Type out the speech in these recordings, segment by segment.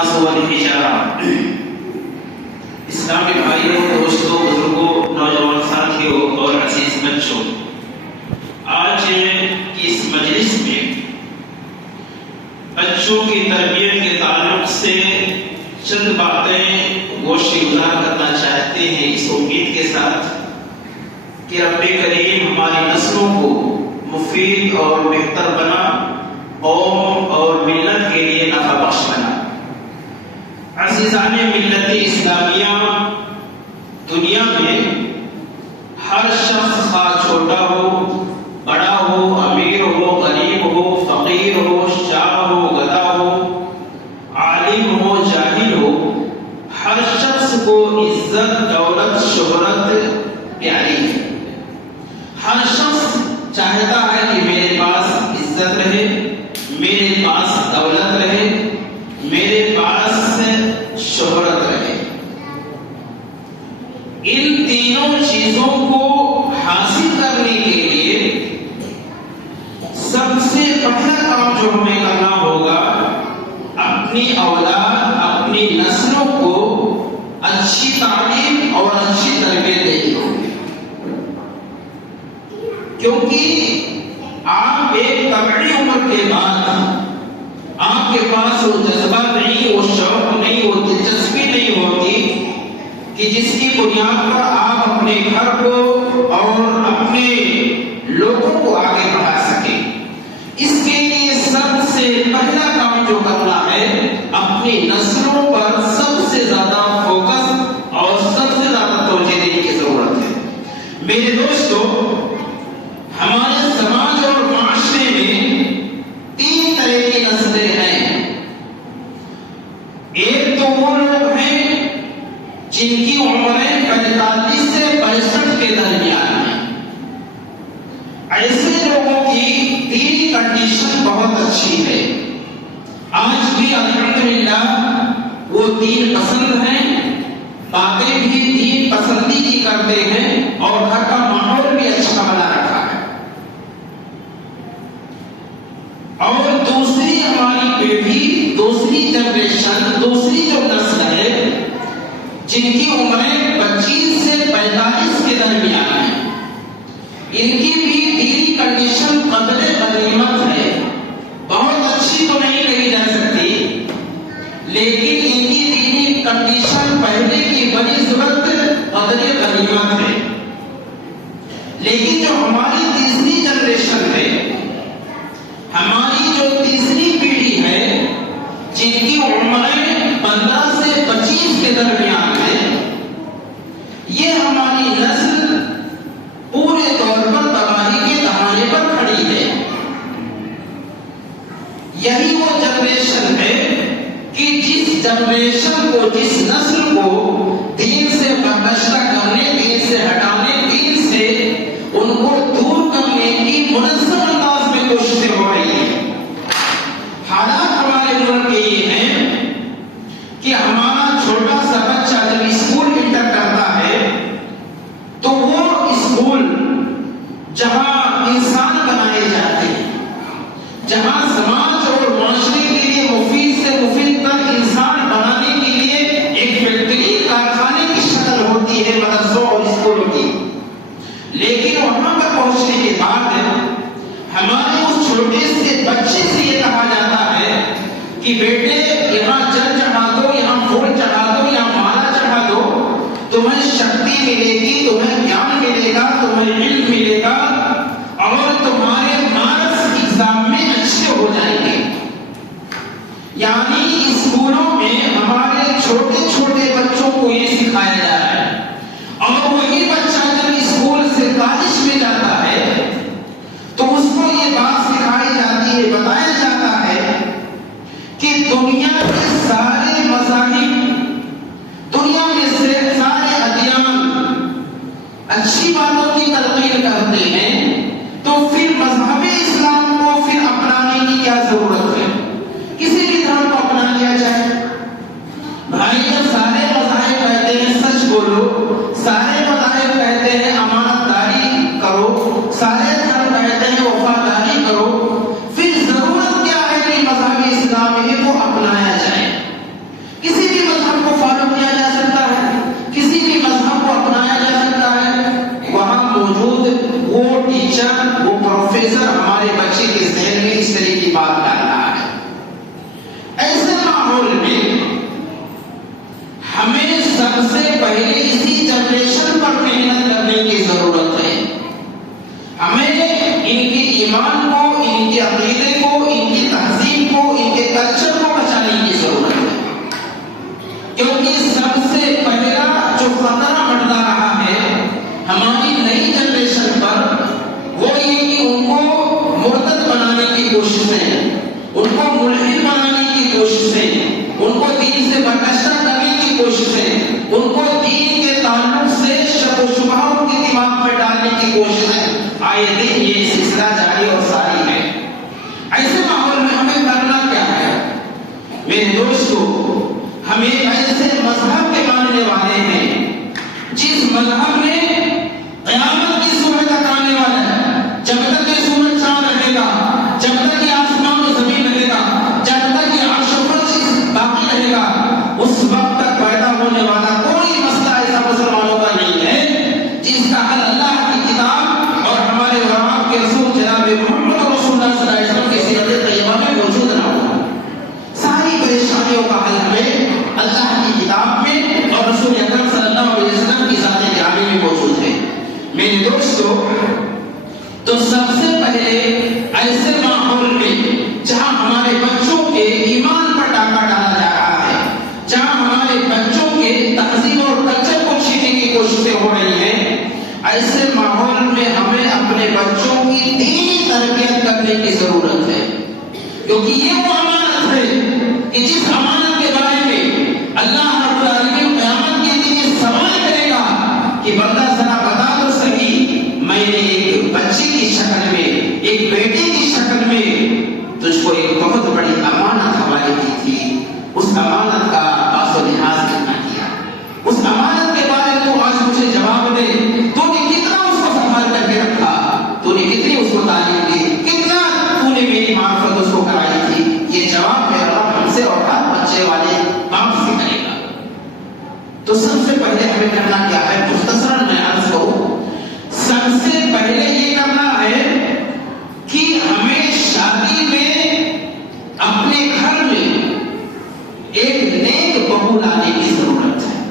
الناس والحجارہ۔ اسلامی بھائیوں، دوستوں، بزرگوں، نوجوان ساتھیوں اور عزیز بچوں، آج کی اس مجلس میں بچوں کی تربیت کے تعلق سے چند باتیں گوشت گزار کرنا چاہتے ہیں، اس امید کے ساتھ کہ رب کریم ہماری نسلوں کو مفید اور بہتر بنا، قوم اور ملت کے لیے نفع بخش بنا۔ عزیزان ملت اسلامیہ، دنیا میں ہر شخص خواہ چھوٹا ہو، بڑا ہو، امیر ہو، غریب ہو، فقیر ہو، شاہ ہو، گدا ہو، عالم ہو، جاہل ہو، ہر شخص کو عزت، دولت، شہرت پیاری ہے۔ ہر شخص چاہتا ہے کہ میرے پاس عزت رہے، میرے پاس دولت رہے، میرے پاس شہرت رہے۔ ان تینوں چیزوں کو حاصل کرنے کے لیے سب سے پہلا کام جو ہمیں کرنا ہوگا، اپنی اولاد، اپنی نسلوں کو اچھی تعلیم اور اچھی تربیت دینی ہوگی، کیونکہ آپ ایک طبعی عمر کے بعد آپ کے پاس وہ جذبہ نہیں، وہ شوق نہیں، وہ دلچسپی نہیں ہوتی کہ جس کی بنیاد پر آپ اپنے گھر کو اور اپنے لوگوں کو آگے بڑھا سکیں۔ اس کے لیے سب سے پہلا کام جو کرنا ہے، اپنی نسلوں پر سب سے زیادہ فوکس اور سب سے زیادہ توجہ دینے کی ضرورت ہے۔ میرے دوستو، ہمارے سماج اور معاشرے میں تین طرح کی نسلیں ہیں۔ ایک تو وہ لوگ ہیں جن کی عمریں 45 سے 65 کے درمیان ہیں۔ ایسے لوگوں کی دینی کنڈیشن بہت اچھی ہے، آج بھی الحمدللہ وہ دین پسند ہیں، باتیں بھی دین پسندی کی کرتے ہیں اور گھر کا ماحول بھی اچھا بنا رکھا ہے۔ اور دوسری ہماری پیڑھی، دوسری جنریشن، دوسری جو نسل ہے جن کی عمریں 25 سے 45 کے درمیان ہیں، ان کی بھی دینی کنڈیشن قدر غنیمت ہے، بہت اچھی تو نہیں کہی جا سکتی، لیکن ان کی دینی کنڈیشن پہلے کی بنسبت قدر غنیمت ہے۔ لیکن جو ہماری تیسری جنریشن ہے، ہماری جو تیسری پیڑھی ہے جن کی عمریں 15 سے 25 کے درمیان ہے، یہ ہماری نسل پورے طور پر تباہی کے دہانے پر کھڑی ہے۔ یہی وہ جنریشن ہے کہ جس جنریشن کو، جس نسل کو دین سے وابستہ کرنے، دین سے ہٹانے، دین سے ان کو دور کرنے کی منظم انداز میں کوششیں ہو رہی ہیں۔ حالات ہمارے ملک کے یہ ہیں کہ ہمارا چھوٹا سا بچہ جب اسکول انٹر کرتا ہے تو وہ اسکول جہاں انسان بنائے جاتے ہیں، جہاں سماج اور معاشرے کے لیے مفید سے مفید تر انسان بنانے کے لیے ایک فیکٹری، کارخانے کی شکل ہوتی ہے مدرسوں اور اسکولوں کی، لیکن وہاں پر پہنچنے کے بعد ہمارے اس چھوٹے سے بچے سے یہ کہا جاتا ہے کہ بیٹے یہاں جل چڑھا دو، یہاں پھول چڑھا دو، یہاں مالا چڑھا دو، تمہیں شکتی ملے گی، تمہیں گیان ملے گا، تمہیں علم ملے گا اور تمہارے مارکس ایگزام میں اچھے ہو جائیں گے۔ یعنی اسکولوں میں ہمارے چھوٹے چھوٹے بچوں کو یہ سکھایا جا رہا ہے، اور وہی بچہ جب اسکول سے کالج میں جاتا ہے تو اس کو یہ بات سکھائی جاتی ہے، بتایا جاتا ہے کہ دنیا کے سارے مذاہب، دنیا میں سے سارے ادیان اچھی باتوں کی تلقین کرتے ہیں، تو پھر مذہب اسلام کو پھر اپنانے کی کیا ضرورت ہے؟ کسی بھی دھرم کو اپنا لیا جائے۔ بھائی جب سارے مذاہب کہتے ہیں سچ بولو، سارے مذاہب کہتے ہیں امانت داری کرو، سارے دھرم کہتے ہیں وفاداری کرو، پھر ضرورت کیا ہے کہ مذہب اسلام کو اپنایا جائے؟ سب سے پہلے اسی جنریشن پر محنت کرنے کی ضرورت ہے. ہمیں ان کے ایمان کو، ان کے عقیدے کو، ان کی تہذیب کو، ان کے کلچر کو بچانے کی ضرورت ہے. کیونکہ سب سے پہلا جو خطرہ منڈلا رہا ہے ہماری نئی جنریشن پر، وہ یہ کہ ان کو مرتد بنانے کی کوششیں، ان کو ملحد بنانے کی کوششیں، ان کو دین سے برگشتہ کرنے کی کوششیں، ان کو دین کے تعلق سے شک و شبہ ان کے دماغ میں ڈالنے کی کوششیں آئے دن یہ سلسلہ جاری اور ساری ہے. ایسے ماحول میں ہمیں کرنا کیا ہے؟ میرے دوستو، ہم ایک ایسے مذہب کے ماننے والے ہیں جس مذہب میں قیامت کی صورت تک آنے والا ہے. جب تک یہ سورج چاند رہے گا، جب تک یہ آسمان و زمین رہے گا، جب تک یہ عرش و فرش باقی رہے گا، اس وقت تک پیدا ہونے والا کوئی مسئلہ ایسا مسلمانوں کا نہیں ہے جس کا حل اللہ کی کتاب اور ہمارے اور آپ کے رسول جناب محمد رسول اللہ صلی اللہ علیہ وسلم کی سیرت طیبہ میں موجود نہ ہو. ساری پریشانیوں کا حل ہمیں اللہ کی کتاب میں اور رسول اکرم صلی اللہ علیہ وسلم کی ذات گرامی میں موجود ہے. میرے دوستو، تو سب سے پہلے ایسے ماحول میں جہاں ہمارے بچوں کے ایمان پر ڈاکہ ڈالا جا رہا ہے، جہاں ہمارے بچوں کے تہذیب اور کلچر کو چھیننے کی کوششیں ہو رہی ہیں، ایسے ماحول میں ہمیں اپنے بچوں کی دینی تربیت کرنے کی ضرورت ہے. کیونکہ یہ وہ امانت ہے کہ جس امانت کے بارے میں اللہ رب العالمین قیامت کے دن یہ سوال کرے گا کہ بندہ ذرا بتا تو صحیح، میں نے ایک بچے کی شکل میں، ایک بیٹے کی شکل میں تجھ کو ایک بہت بڑی امانت حوالے کی تھی، اس امانت کا پاس و لحاظ کتنا کیا؟ اس امانت کے بارے میں تو آج مجھے جواب دے، تو نے کتنا اس کو سنبھال کر کے رکھا، تو نے کتنی اس کو تعلیم دی، کتنا تو نے میری معرفت اس کو کرائی تھی؟ یہ جواب میرا رب ہم سے اور ہر بچے والے باپ سے کرے گا. تو سب سے پہلے ہمیں کرنا کیا ہے؟ مختصراً میں عرض کروں، سب سے پہلے یہ کرنا ہے کہ ہمیں شادی میں اپنے گھر میں ایک نیک بہو لانے کی ضرورت ہے،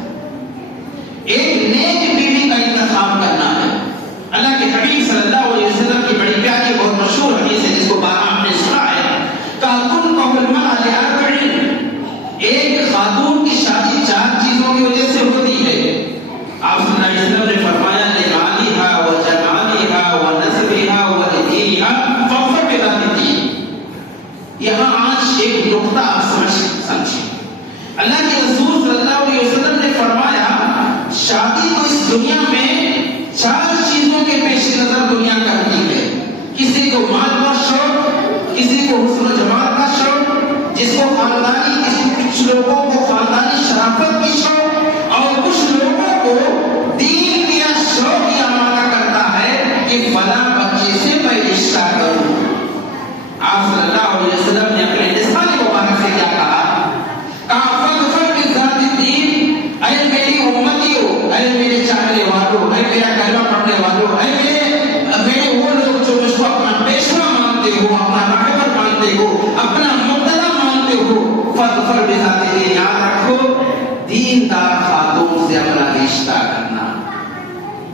ایک نیک بیوی کا انتخاب کرنا ہے. اللہ کے حبیب صلی اللہ علیہ وسلم کی بڑی پیاری بہت مشہور حدیث ہے جس کو بارہ آپ نے سنا ہے، ایک خاتون کی شادی 4 چیزوں کی وجہ سے ہوتی ہے. آپ صلی اللہ علیہ وسلم نے فرمایا لمالها وجمالها ونسبها ولدينها فاظفر بذات الدين. یہاں آج ایک نقطہ آپ سمجھیں. اللہ کے رسول صلی اللہ علیہ وسلم نے فرمایا شادی کو اس دنیا میں 4 چیزوں کے پیش نظر دنیا کرتی ہے. کسی کو مال کا شوق، کسی کو حسن و جمال کا شوق، جس کو خاندانی، کچھ لوگوں کو خاندانی شرافت کی شوق، اور کچھ لوگوں کو دین کا شوق یہ ہمارا کرتا ہے کہ فلاں بچے سے میں رشتہ کروں. آپ صلی اللہ علیہ وسلم نے اپنے لسان مبارک سے کیا کہا؟ فاظفر بذات الدین، اے میری امتیوں، اے میرے چاہنے والوں، اے میرا کلمہ پڑھنے والوں، اے میرے وہ لوگ جو مجھ کو اپنا پیشوا مانتے ہو، اپنا رہبر مانتے ہو، اپنا مقتدی مانتے ہو، فاظفر بذات الدین، یاد رکھو دیندار خاتون سے اپنا رشتہ کرنا،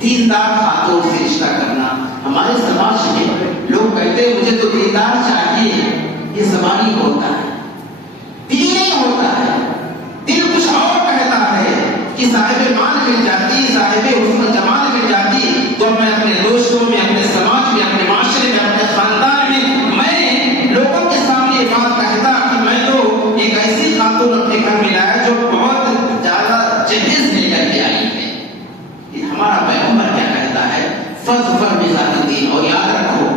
دیندار خاتون سے رشتہ کرنا. ہمارے سماج میں لوگ کہتے ہیں مجھے تو دیندار چاہیے، یہ زبانی ہوتا ہے، دل نہیں ہوتا ہے. دل کچھ اور کہتا ہے کہ صاحب مال مل جاتی، صاحب حسن جمال مل جاتی تو میں اپنے دوستوں میں، اپنے سماج میں، اپنے معاشرے میں، اپنے خاندان میں لوگوں کے سامنے یہ بات کہتا کہ میں تو ایک ایسی خاتون اپنے گھر میں لایا جو بہت زیادہ جہیز لے کر کے آئی ہے. ہمارا پیغمبر کیا کہتا ہے؟ فاظفر بذات الدین. اور یاد رکھو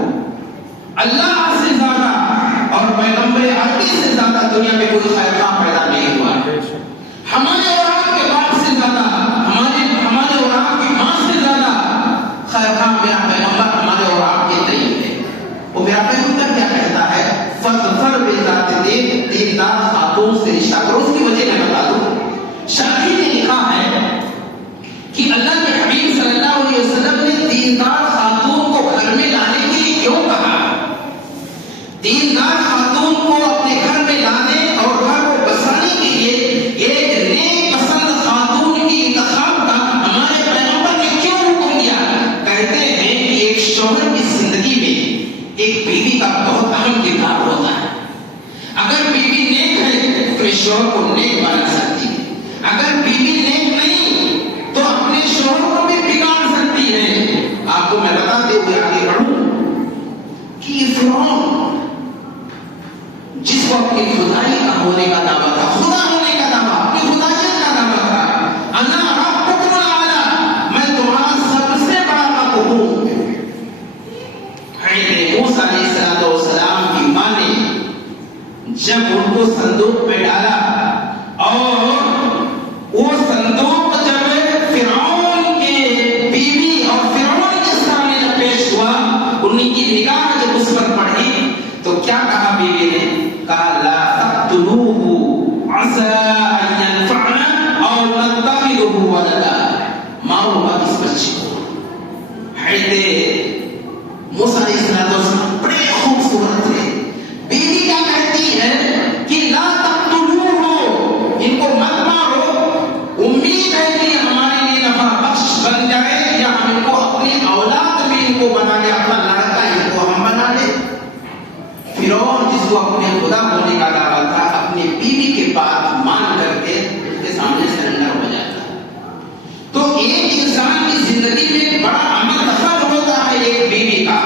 اللہ سے زیادہ اور پیغمبر عربی سے زیادہ دنیا میں کوئی خیر خواہ پیدا نہیں ہوا. ہمارے اور آپ کے باپ سے زیادہ، ہمارے اور آپ کی ماں سے زیادہ خیر خواہ میرا پیغمبر ہمارے اور آپ کے طیب ہے. وہ میرا پیغمبر کیا کہتا ہے؟ فاظفر بذات الدین، دیندار خاتون سے رشتہ کرو. اس کی وجہ میں بتا دوں، شادی میں لکھا ہے کہ اللہ کے حبیب صلی اللہ علیہ وسلم نے دیندار خاتون کو گھر میں لانے کے لیے کیوں کہا؟ دیندار خاتون کو اپنے گھر میں لانے اور گھر کو بسانے کے لیے ایک نیک پسند خاتون کی شوہر کو نیک بنا سکتی ہے. اگر بیوی نیک نہیں تو اپنے شوہر کو بھی بگاڑ سکتی ہے. آپ کو میں بتاتے ہوئے آگے بڑھوں کہ یہ فرعون جس کو اپنی خدائی کا ہونے کا دعویٰ تھا، خدا ہونے کا دعویٰ، اپنی خدائیت کا دعویٰ تھا، انا ربکم الاعلی، میں تمہارا سب سے بڑا رب ہوں. موسیٰ علیہ السلام کی ماں نے جب ان کو صندوق میں ڈالا اور وہ صندوق جب فرعون کے بیوی اور فرعون کے سامنے جب پیش ہوا، انہیں کی نگاہ جب اس پر پڑی تو کیا کہا بیوی نے؟ کہا لا تقتلوه عسى ان ينفعنا او نتخذه ولدا. مارو مت اس بچے کو. حضرت موسیٰ علیہ السلام بڑے خوبصورت تھے. بیوی کیا کہتی ہے کہ لا تقتلوه، ان کو مت مارو، امید ہے کہ ہمارے لیے نفع بخش بن جائے یا ہم ان کو اپنی اولاد میں ان کو بنا کے اپنا لڑکا ان کو ہم بنا لیں. فرعون جس کو اپنے خدا ہونے کا دعویٰ تھا، اپنی بیوی کے بات مان کر کے اس کے سامنے سرنڈر ہو جاتا. تو ایک انسان کی زندگی میں بڑا عمل دخل ہوتا ہے ایک بیوی کا.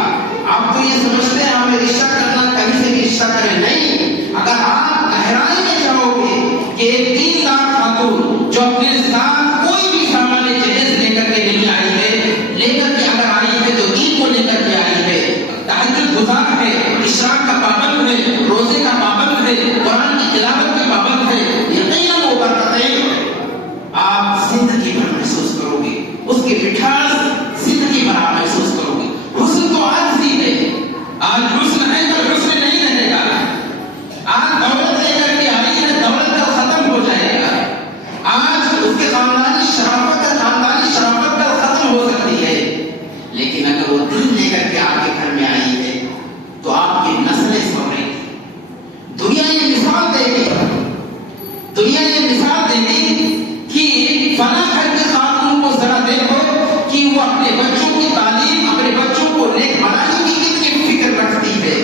آپ تو یہ سمجھتے ہیں ہمیں رشتہ کرنا کہیں سے بھی رشتہ کریں، نہیں. اگر آپ گہرائی میں جاؤ گے کہ ایک دیندار خاتون جو اپنے ساتھ کوئی بھی سامان جہیز لے کر کے نہیں آئی ہے، لے کر کے اگر آئی ہے تو دین کو لے کر کے آئی ہے، تہجد گزار ہے، اشراق کا پابند ہے، روزے کا پابند ہے، قرآن کی تلاوت کا پابند ہے، یقیناً وہ برکتیں آپ زندگی بھر محسوس کرو گے. اس کی مٹھاس زندگی بھر آپ محسوس کرو گے. حسن تو آج ہی ہے، آج حسن ہے تو حسن نہیں رہے گا. آج دولت لے کر کے آئی ہے، دولت کا ختم ہو جائے گا. آج اس کے خاندانی شرافت کا ختم ہو سکتی ہے. لیکن اگر وہ دین لے کر کے آپ کے گھر میں آئی ہے تو آپ کی نسلیں سن رہی ہیں. دنیا یہ مثال دے گی کہ فلاں گھر کی خاتون کو ذرا دیکھو کہ وہ اپنے بچوں کی تعلیم، اپنے بچوں کو نیک بنانے کی کتنی فکر رکھتی ہے.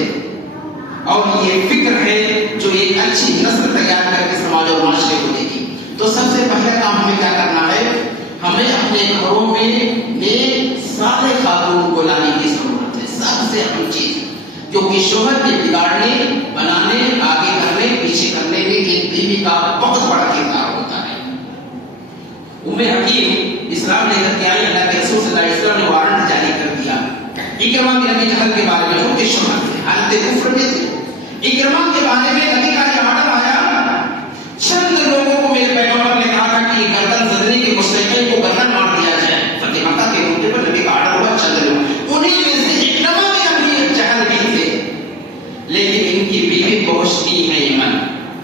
اور یہ فکر ہے جو ایک اچھی نسل تیار کر کے سماج اور معاشرے کو دے گی. تو سب سے پہلا کام ہمیں کیا کرنا ہے؟ ہمیں اپنے گھروں میں نیک صالح خاتون کو لانے کی ضرورت ہے. سب سے اہم چیز، کیونکہ شوہر کے بگاڑنے، بنانے، آگے کرنے، پیچھے کرنے میں ایک بیوی کا بہت بڑا کردار ہوتا ہے. حکیم اسلام لے کر کے آئی، اللہ کے رسول صلی اللہ علیہ وسلم نے وارنٹ جاری کر دیا. اکرمہ بن ابی جہل کے بارے میں، چھوٹے شوہر تھے، حالت کفر میں تھے. اکرمہ کے بارے میں نبی کا یہ آرڈر آیا. چند لوگوں کو میرے پیغمبر نے کہا تھا کہ گردن زدنی کے مستحق کو گردن مار دیا جائے. فتح مکہ کے موقع پر نبی کا آرڈر ہوا. چند لوگ، انہیں میں سے اکرمہ بن ابی جہل بھی تھے. لیکن ان کی بیوی پہنچتی ہے یمن.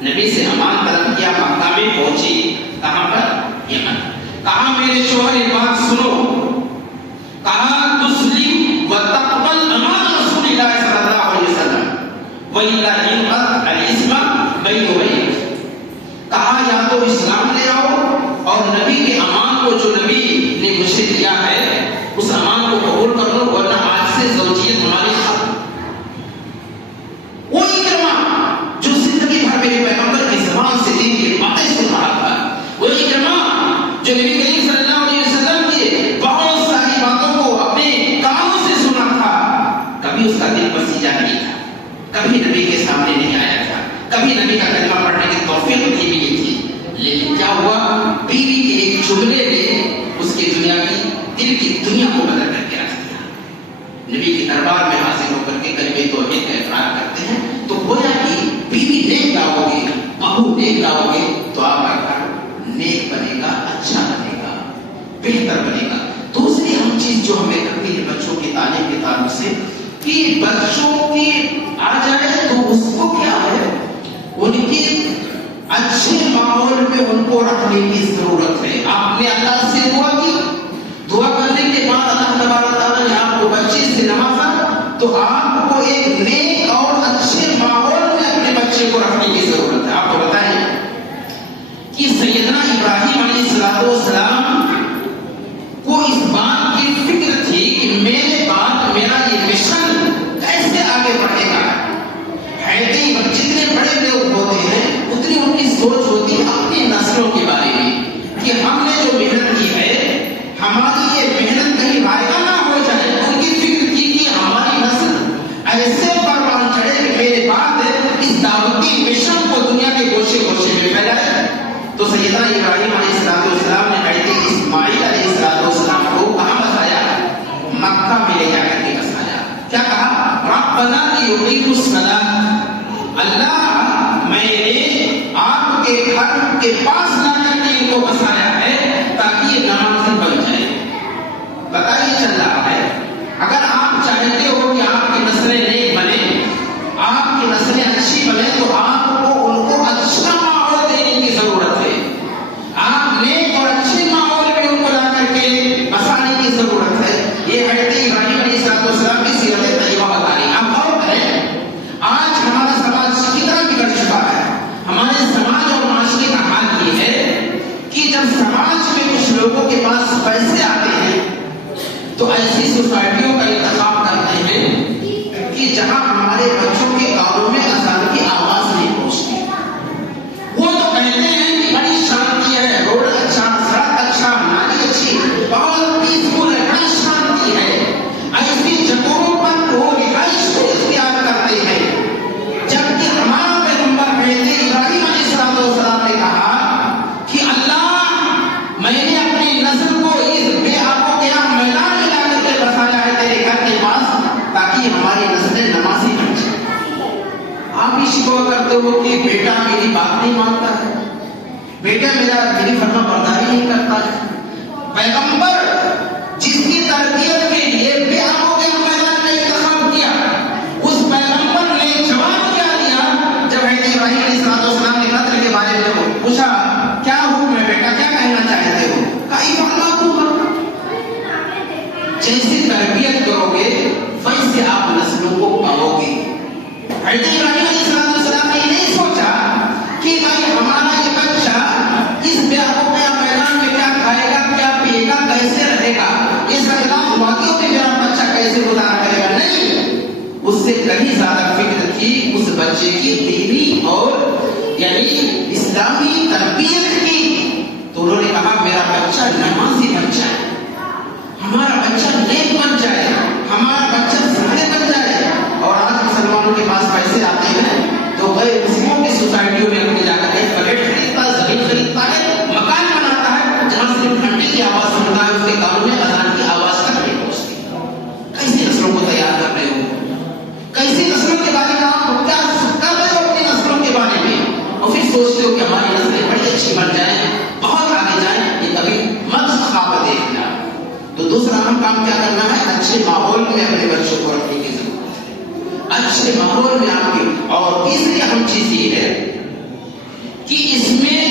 نبی سے امان طلب کیا، مکہ میں پہنچی. کہاں پر؟ یمن. کہا میرے شوہر یہ بات سنو. کہا تسلم وتقبل امان رسول اللہ صلی اللہ علیہ وسلم وَإِلَّا يُنْقَضْ الْإِسْمَ بَيْنَ وَبَيْنَكَ. کہا یا تو اسلام لے آؤ اور نبی کے امان کو جو نبی نے مجھے دیا ہے اس امان کو قبول کر لو، ورنہ آج سے زوجیت ہماری ختم. وہ اکرمہ جو زندگی بھر میرے پیغمبر کی زبان سے دین کی باتیں سن رہا تھا، وہ اکرمہ جو نبی کریم صلی اللہ علیہ وسلم کی بہت ساری باتوں کو اپنے کانوں سے سنا تھا، کبھی اس کا دل بسیجا نہیں تھا، کبھی نبی کے سامنے نہیں آیا تھا، کبھی نبی کا کلمہ پڑھنے کی توفیق نہیں ملی تھی. لیکن کیا ہوا؟ بیوی کے ایک جملے نے اس کی دنیا کی، دل کی دنیا کو بدل کر کے رکھ دیا. نبی کے دربار میں حاضر ہو کر کے کلمہ توحید کا اقرار کرتے ہیں. تو گویا کہ بیوی نیک لاؤ گے، بہو نیک لاؤ گے تو آپ کا گھر نیک بنے گا، اچھا بنے گا، بہتر بنے گا. دوسری اہم چیز جو ہمیں کرنی ہے بچوں کی تعلیم کے تعلق سے، کہ بچوں کی آ جائے تو اس کو کیا ہے، ان کی اچھے ماحول میں ان کو رکھنے کی ضرورت ہے. آپ نے اللہ سے دعا کی، دعا کرنے کے بعد اللہ تبارک تعالیٰ نے آپ کو بچے سے نوازا، تو آپ کو ایک نیک اور اچھے ماحول میں اپنے بچے کو رکھنے کی ضرورت ہے. آپ کو بتائیں کہ سیدنا ابراہیم علیہ السلام کو اس بات کی فکر تھی کہ میرے بعد میرا یہ مشن کیسے آگے بڑھے گا. جتنے بڑے لوگ ہوتے ہیں اتنی ان کی سوچ اپنی نسلوں کے بارے میں کہ ہم نے جو محنت کی ہے ہماری یہ محنت کہیں ضائع نہ ہو جائے. ان کی فکر کی کہ ہماری نسل ایسے پروان چڑھے کہ میرے بعد اس دعوتی مشن کو دنیا کے گوشے گوشے میں پھیلائے. تو سیدنا ابراہیم علیہ السلام نے حضرت اسماعیل علیہ السلام کو کہاں بسایا؟ مکہ میں لے جا کر کے بسایا. کیا کہا؟ ربنا لیقیموا الصلاۃ، اللہ میں نے آپ کے گھر کے پاس لا کر کے ان کو بسایا ہے تاکہ یہ نمازی بن جائے. بتائیے چل رہا ہے اگر آپ چاہتے ہو کہ آپ کی نسلیں نیک بنے، آپ کی نسلیں اچھی بنے، تو آپ کو ان کو اچھا ماحول دینے کی ضرورت ہے. آپ نیک اور اچھے ماحول میں ان کو لا کر کے بسانے کی ضرورت ہے. یہ حضرت ابراہیم علیہ السلام کی سیرت طیبہ بتا رہی. آپ غور کریں آج ہمارا سماج کتنا بگڑ چکا ہے. ہمارے سماج اور معاشرے کا حال یہ ہے کہ جب سماج میں کچھ لوگوں کے پاس پیسے آتے ہیں تو ایسی سوسائٹیوں کا انتخاب کرتے ہیں کہ جہاں ہمارے بچوں کے کانوں میں اذان کی آواز نہیں پہنچتی. وہ تو کہتے ہیں کہ بڑی شانتی ہے، روڈ اچھا، سڑک اچھا، نالی اچھی، بہت پیسفل ہے، بڑی شانتی ہے. ایسی جگہوں پر وہ رہائش کو اختیار کرتے ہیں. جبکہ ہمارا پیغمبر حضرت ابراہیم علیہ السلام نے کہا کہ اللہ میں نے اپنی نسل کو اس بے آب و گیا میدان میں لا کر کے بسایا ہے تیرے گھر کے پاس تاکہ ہماری نسلیں نمازی بن جائیں. آپ بھی شکوہ کرتے ہو کہ بیٹا میری بات نہیں مانتا ہے، بیٹا میری فرما برداری نہیں کرتا ہے. پیغمبر جس کی تربیت کے لیے بے آب و گیا میدان میں انتخاب کیا، اس پیغمبر نے جواب کیا دیا جب حضرت ابراہیم علیہ السلام نے قتل کے بارے میں پوچھا کیا حکم ہے بیٹا، کیا کہنا چاہتے ہو؟ جیسے تربیت کرو گے ویسے آپ نسلوں کو پاؤ گے. حضرت ابراہیم علیہ السلام نے یہ نہیں سوچا کہ بھائی ہمارا یہ بچہ اس میدان میں کیا کھائے گا، کیا پیے گا، کیسے رہے گا، اس اختلاف واقعوں میں میرا بچہ کیسے گزارا کرے گا. نہیں، اس سے کہیں زیادہ فکر تھی اس بچے کی دینی اور یعنی اسلامی تربیت کی. تو انہوں نے کہا میرا بچہ نمازی بن جائے، ہمارا بچہ نیک بن جائے، ہمارا بچہ صالح بن جائے. اور آج مسلمانوں کے پاس پیسے آتے ہیں تو غیر مسلموں کی سوسائٹیوں میں اپنے جا کر فلیٹ خریدتا ہے، زمین خریدتا ہے، مکان بناتا ہے جہاں صرف گھنٹے کی آواز سنتا ہے، اس کے کانوں میں اذان کی آواز تک نہیں پہنچتی. کیسی نسلوں کو تیار کر رہے ہو؟ کیسی نسلوں کے بارے میں آپ کیا کر رہے ہو اپنی نسلوں کے بارے میں؟ اور پھر سوچتے ہو کہ ہماری نسلیں بڑی اچھی بن جائیں، بہت آگے جائیں. یہ کبھی مت خواب دیکھنا. تو دوسرا ہم کام کیا کرنا ہے؟ اچھے ماحول میں اپنے بچوں کو رکھنے کی ضرورت ہے. اچھے ماحول میں آپ کی. اور تیسری اہم چیز یہ ہے کہ اس میں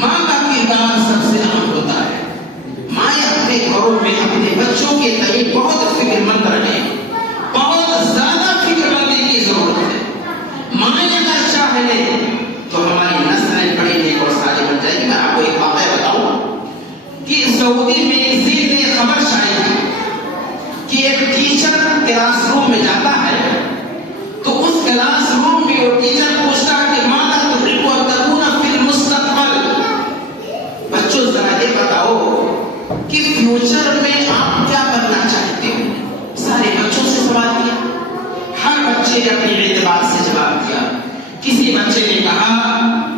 ماں کا کردار سب سے اہم ہوتا ہے. مائیں اپنے گھروں میں اپنے بچوں کے لیے بہت فکر مند رہے، بہت زیادہ فکر مندی کی ضرورت ہے. مائیں اگر چاہیں تو ہماری نسلیں بڑی نیک اور صالح بن جائے گی. میں آپ کو ایک واقعہ بتاؤں کہ سعودی میگزین نے خبر شائع کی کہ ایک ٹیچر کلاس روم میں جاتا ہے تو اس کلاس روم میں وہ ٹیچر پوچھتا ہے کہ ماذا تحب ان تكون في المستقبل. بچوں ذرا یہ بتاؤ کہ فیوچر میں آپ کیا بننا چاہتے ہو. سارے بچوں سے سوال کیا، ہر بچے نے اپنے اعتبار سے جواب دیا. کسی بچے نے کہا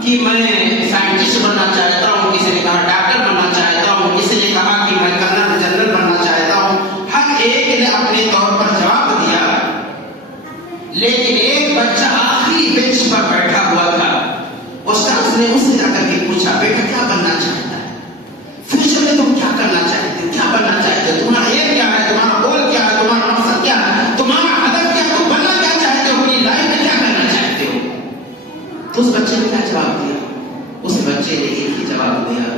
کہ میں سائنٹسٹ بننا چاہتا ہوں، کسی نے کہا ڈاکٹر بننا چاہتا ہوں، کسی نے کہا کہ میں کرنل جنرل بننا چاہتا ہوں. ہر ایک نے اپنے طور پر جواب دیا. لیکن ایک بچہ آخری بینچ پر بیٹھا ہوا تھا. استاد نے اس سے جا کر کے پوچھا بیٹا کیا بننا چاہتا ہے، فیوچر میں تم کیا کرنا چاہتے ہو، کیا بننا چاہتے ہو، تمہارا ایک کیا ہے، تمہارا گول کیا ہے، تمہارا مقصد کیا ہے، تمہارا ہدف کیا ہے، تم بننا کیا چاہتے ہو، اپنی لائف میں کیا کرنا چاہتے ہو. تو اس بچے نے کیا جواب دیا؟ اس بچے نے ایک ہی جواب دیا،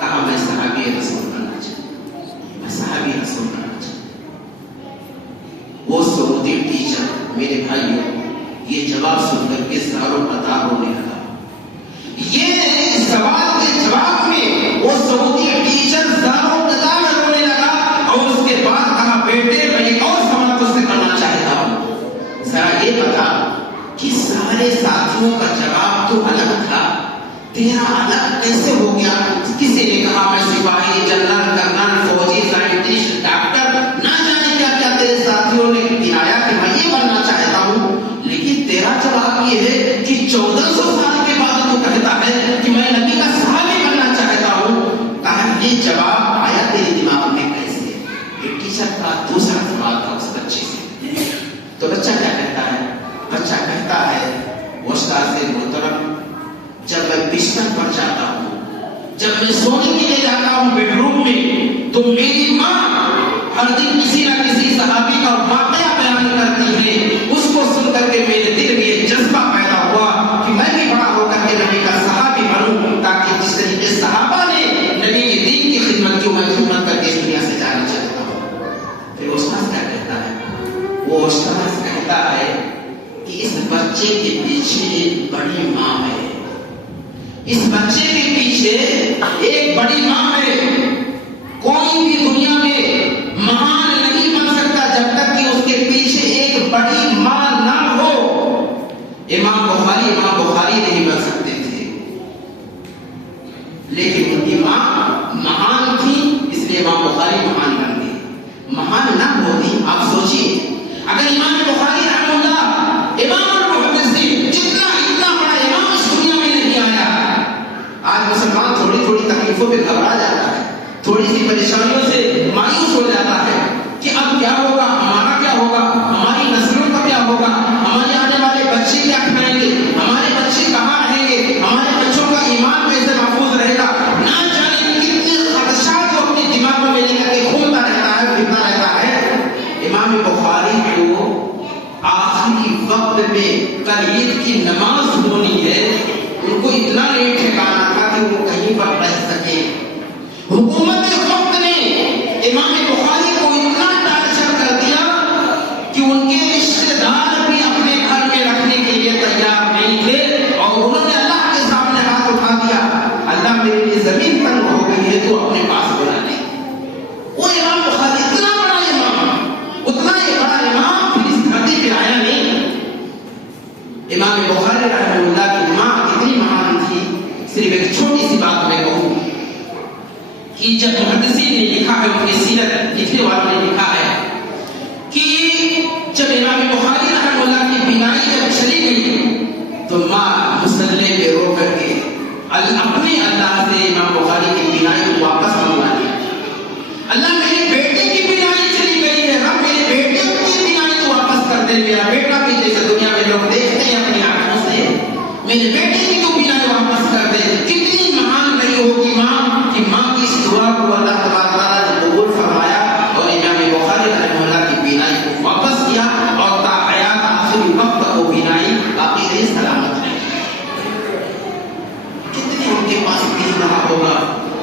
کہا میں صحابی رسول بننا چاہتا ہوں، میں صحابی رسول بننا چاہتا ہوں. وہ سعودی ٹیچر میرے بھائیوں یہ جواب سن کر کے ساروں قطار ہونے لگا. یہ سوال کے جواب میں وہ سعودی ٹیچر ساروں قطار ہونے لگا اور اس کے بعد کہا بیٹے میں ایک اور سوال تجھ سے کرنا چاہتا ہوں. ذرا یہ بتا کہ سارے ساتھیوں کا جواب تو الگ تھا تیرا الگ کیسے ہو گیا؟ کسی نے کہا میں سپاہی، جنرل، کرنل، فوجی، سائنٹسٹ، ڈاکٹر، نہ جانے کیا کیا تیرے ساتھیوں نے گنایا کہ میں یہ بننا چاہتا ہوں، لیکن تیرا جواب یہ ہے کہ 1400 سال کے بعد تو کہتا ہے کہ میں نبی کا صحابی بننا چاہتا ہوں۔ کہا یہ جواب آیا تیرے دماغ میں کیسے؟ یہ ٹیچر کا دوسرا سوال تھا اس بچے سے۔ تو بچہ کیا کہتا ہے؟ بچہ کہتا ہے وہ استاد محترم، جب میں بستر پر جاتا ہوں، جب میں سونے کے لیے جاتا ہوں بیڈ روم میں، تو میری ماں ہر دن کسی نہ کسی صحابی کا واقعہ بیان کرتی ہے۔ اس کو سن کر کے میرے دل میں یہ جذبہ پیدا ہوا کہ میں بھی بڑا ہو کر کے نبی کا صحابی بنوں، تاکہ جس طریقے سے صحابہ نے نبی کے دین کی خدمت کی، میں خدمت کر کے اس دنیا سے جانا چاہتا ہوں۔ پھر استاد کیا کہتا ہے؟ وہ استاد کہتا ہے کہ اس بچے کے پیچھے ایک بڑی ماں ہے، اس بچے کے پیچھے ایک بڑی ماں ہے۔ کوئی بھی دنیا میں مہان نہیں بن سکتا جب تک کہ اس کے پیچھے ایک بڑی ماں نہ ہو۔ امام بخاری نہیں بن سکتے تھے، لیکن ان کی ماں مہان تھی، اس لیے امام بخاری مہان بن گئے۔ مہان نہ ہوتی، آپ سوچیے اگر امام بخاری رحمہ اللہ، امام المحدثین، جتنا اتنا بڑا امام اس دنیا میں نہیں آیا۔ آج مسلمان تھوڑی تھوڑی تکلیفوں پہ گھبرا جاتا ہے، تھوڑی سی پریشانیوں سے مایوس ہو جاتا ہے کہ اب کیا ہوگا، ہمارا کیا ہوگا، ہماری نسلوں کا کیا ہوگا، ہمارے آنے والے بچے کیا کھائیں گے، ہمارے بچے کہاں رہیں گے، ہمارے بچوں کا ایمان کیسے محفوظ رہے گا، نہ جانے کتنے خدشات وہ اپنے دماغ میں لے کر کے گھومتا رہتا ہے، پھرتا رہتا ہے۔ امام بخاری کو آخری وقت میں تقریر کی نماز ہونی ہے، ان کو اتنا نہیں ٹھکانا تھا کہ وہ کہیں پر رہ سکے۔ حکومت وقت نے امام بخاری کو اتنا ٹارچر کر دیا کہ ان کے رشتے دار بھی اپنے گھر میں رکھنے کے لیے تیار نہیں تھے، اور انہوں نے اللہ کے سامنے ہاتھ اٹھا دیا، اللہ میرے لیے زمین تنگ ہو گئی ہے تو اپنے پاس بلا لے۔ وہ امام بخاری اتنا بڑا امام، اتنا ہی بڑا امام پھر اس دھرتی پہ آیا نہیں۔ امام بخاری رحمہ اللہ کی ماں کتنی مہان تھی، صرف ایک چھوٹی سی بات میں کہوں کہ جب محدثین نے لکھا ہے، ان کی سیرت لکھنے والوں نے لکھا ہے کہ جب امام بخاری رحمہ اللہ کی بینائی جب چلی گئی تو ماں مصلی پہ رو کر کے اپنے اللہ سے امام بخاری کی بینائی کو واپس منگوا لیا۔ اللہ میرے بیٹے کی بینائی چلی گئی ہے، رب میرے بیٹے کی بینائی تو واپس کر دے، میرا بیٹا بھی جیسے دنیا میں لوگ دیکھتے ہیں اپنی آنکھوں سے، میرے بیٹے کی تو بینائی واپس کر دے۔ کتنی مہان رہی ہوگی ماں کہ ماں کی اس دعا کو اللہ تبارک تعالیٰ نے قبول فرمایا اور امام بخاری رحمہ اللہ کی بینائی کو واپس کیا، اور تا حیات آخری وقت تک وہ بینائی باقی رہی، سلامت رہی۔ کتنے ان کے پاس دین رہا ہوگا،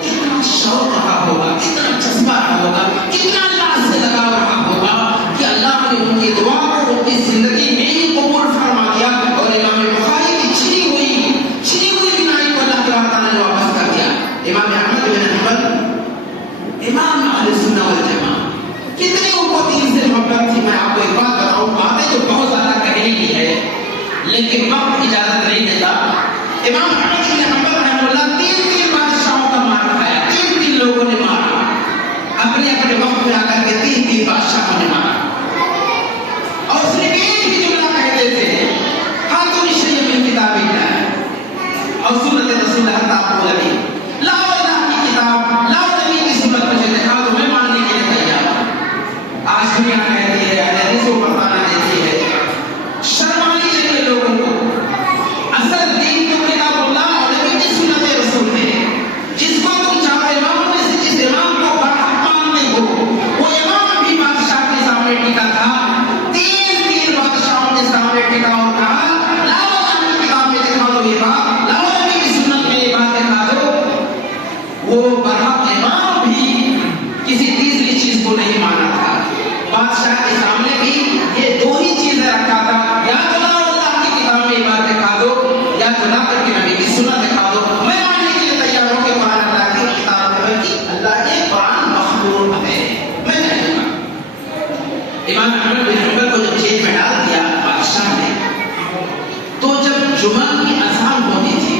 کتنا شوق رہا ہوگا، کتنا جذبہ رہا ہوگا، کتنا اللہ سے لگاؤ رہا ہوگا کہ اللہ نے ان کی دعا کو ان کی زندگی میں ہی قبول فرما دیا، اور امام بخاری کی چھنی ہوئی بینائی کو اللہ تعالیٰ نے واپس کر دیا۔ امام احمد بن حنبل، امام اہل سنت والجماعہ، کتنی ان کو دین سے محبت تھی۔ میں آپ کو ایک بات بتاؤں، باتیں تو بہت زیادہ کہنے کی ہے لیکن وقت اجازت نہیں دیتا۔ امام احمد بن حنبل رحمہ اللہ 3 بادشاہوں کا مار کھایا، 3 لوگوں نے مارا، اپنے اپنے وقت میں آ کر کے 3 بادشاہوں نے مارا، اور صرف ایک ہی جملہ کہتے تھے، ہاتھوں شیء من کتاب اللہ اور سنت رسول اللہ آپ کو لگی، لاؤ اللہ کی کتاب، لاؤ نبی کی سنت، مجھے دکھا دو، میں ماننے کے لیے تیار ہوں۔ آج دنیا کہتی ہے، اہل حدیث کو بتانا دیتی ہے، شرمانی چاہیے لوگوں کو۔ اصل دین تو کتاب اللہ اور نبی کی سنت رسول ہے، جس کو تم چاہو امام میں سے جس امام کو برحق مانتے ہو، وہ امام بھی بادشاہ کے سامنے ٹکا تھا، 3 بادشاہوں کے سامنے ٹکا اور کہا، لاؤ اللہ کی کتاب میں دکھا دو یہ بات، لاؤ نبی کی سنت میں یہ بات دکھا دو۔ وہ برحق امام بھی کسی تیسری چیز کو نہیں مانا تھا، بادشاہ کے سامنے بھی یہ 2 ہی چیزیں رکھا تھا، یا تو لاؤ اللہ کی کتاب میں یہ بات دکھا دو، یا تو لا کر کے نبی کی سنت دکھا دو، میں ماننے کے لیے تیار ہوں کہ قرآن اللہ کی کتاب ہے، اللہ کے قرآن مخلوق ہے، میں نہیں مانوں۔ امام احمد بن حنبل کو جب جیل میں ڈال دیا بادشاہ نے، تو جب جمعہ کی اذان ہوتی تھی،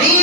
3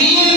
3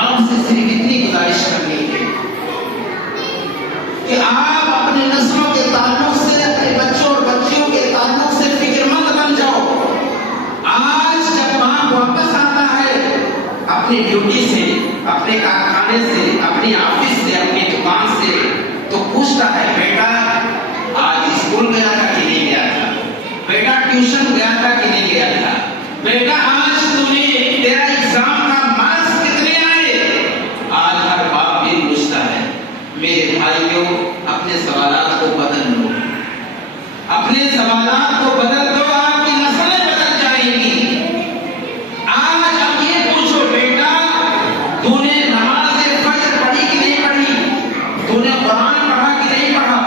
آپ سے صرف اتنی گزارش کرنی ہے کہ آپ اپنے نسلوں کے تعلق سے، اپنے بچوں اور بچیوں کے تعلق سے فکر مند بن جاؤ۔ آج جب باپ واپس آتا ہے اپنی ڈیوٹی سے، اپنے کارخانے سے، اپنی آفس سے، اپنی دکان سے، تو پوچھتا ہے بیٹا آج اسکول گیا تھا کہ نہیں گیا تھا، بیٹا ٹیوشن گیا تھا کہ نہیں گیا تھا، بیٹا آج تمہیں تیرا ایگزام کا مارکس کتنے آئے۔ آج ہر باپ بھی پوچھتا ہے۔ میرے بھائیوں، اپنے سوالات کو بدل لو، اپنے سوالات کو بدل دو، آپ کی نسلیں بدل جائیں گی۔ آج آپ یہ پوچھو بیٹا تو نے نماز فجر پڑھی کہ نہیں پڑھی، تو نے قرآن پڑھا کہ نہیں پڑھا،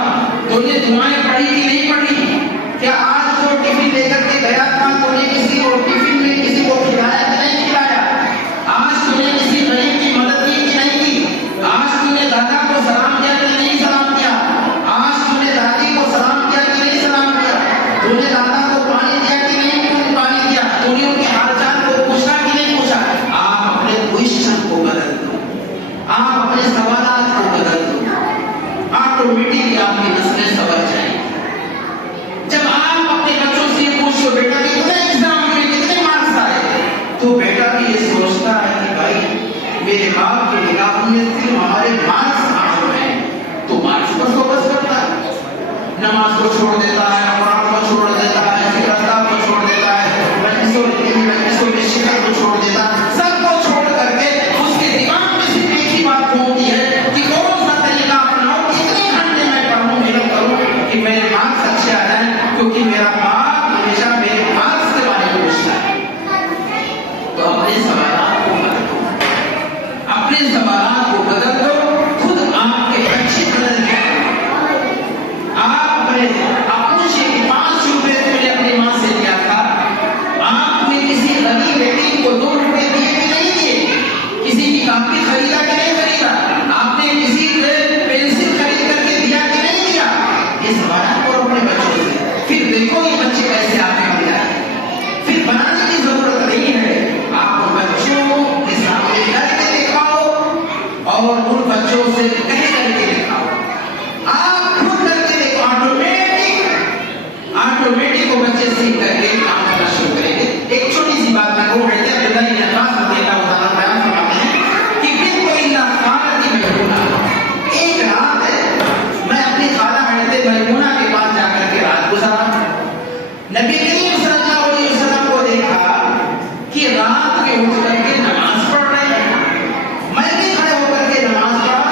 تو نے دعائیں پڑھی کہ نہیں پڑھی، کیا آج جو ٹفن لے کر کے گیا تھا تو نے کسی کو ٹفن میں کسی کو کھلایا کہ نہیں کھلایا، آج تو نے کسی غریب کی مدد کی کہ نہیں کی، آج تو نے دادا کو سلام کیا کہ نہیں سلام کیا، آج تو نے دادی کو سلام کیا کہ نہیں سلام کیا، تو نے دادا کو پانی دیا کہ نہیں پانی دیا، تو نے ان کے حال چال کو پوچھا کہ نہیں پوچھا۔ آپ اپنے کوئسچن کو بدل دو، آپ اپنے سوالات کو بدل دو، آٹومیٹکلی آپ کی نسلیں سنور جائیں گی۔ جب آپ اپنے بچوں سے یہ پوچھو بیٹا کتنے ایگزام میں کتنے مارکس آئے، تو بیٹا بھی یہ سوچتا ہے کہ بھائی میرے باپ کی نگاہوں میں صرف ہمارے مارکس اہم ہیں، تو مارکس پر فوکس کرتا ہے، نماز کو چھوڑ دیتا ہے، قرآن کو چھوڑ دیتا ہے، فقہ اذکار کو چھوڑ دیتا ہے، مجلسوں میں شرکت کو چھوڑ دیتا ہے، سب کو چھوڑ کر کے اس کے دماغ میں صرف ایک ہی بات گھومتی ہے کہ کون سا طریقہ اپناؤں، کتنے گھنٹے میں پڑھوں، محنت کروں کہ میرے مارکس اچھے آ جائیں، کیونکہ میرا باپ ہمیشہ میرے مارکس کے بارے میں پوچھتا ہے۔ تو اپنے سوالات کو بدل دو، اپنے سوالات کو بدل دو، خود آپ کے بچے بدل جائیں۔ آپ پوچھیں کہ 5 روپے میں نے اپنی ماں سے لیا تھا، آپ نے کسی غریب یتیم کو 2 روپے دیے کہ نہیں دیے، کسی کی کاپی خریدا کہ نہیں خریدا، آپ نے کسی پینسل خرید کر کے دیا کہ نہیں دیا۔ یہ سوالات کرو اپنے بچوں سے، پھر دیکھو یہ بچے کیسے آپ کے بن جائیں۔ پھر بنانے کی ضرورت نہیں ہے، آپ ان بچوں کے سامنے کر کے دکھاؤ اور ان بچوں سے کہہ کر کے دکھاؤ، آپ خود کر کے دیکھو، آٹومیٹک وہ بچے سیکھ کر کے کام کرنا شروع کریں گے۔ ایک چھوٹی سی بات میں کہوں، حضرت عبداللہ بن عباس رضی اللہ عنہ بیان فرماتے ہیں کہ بنت الا خالتی میمونہ، ایک رات ہے میں اپنی خالہ حضرت میمونہ کے پاس جا کر کے رات گزارا، نبی کریم صلی اللہ علیہ وسلم کو دیکھا کہ رات میں اٹھ کر کے نماز پڑھ رہے ہیں، میں بھی کھڑے ہو کر کے نماز پڑھا،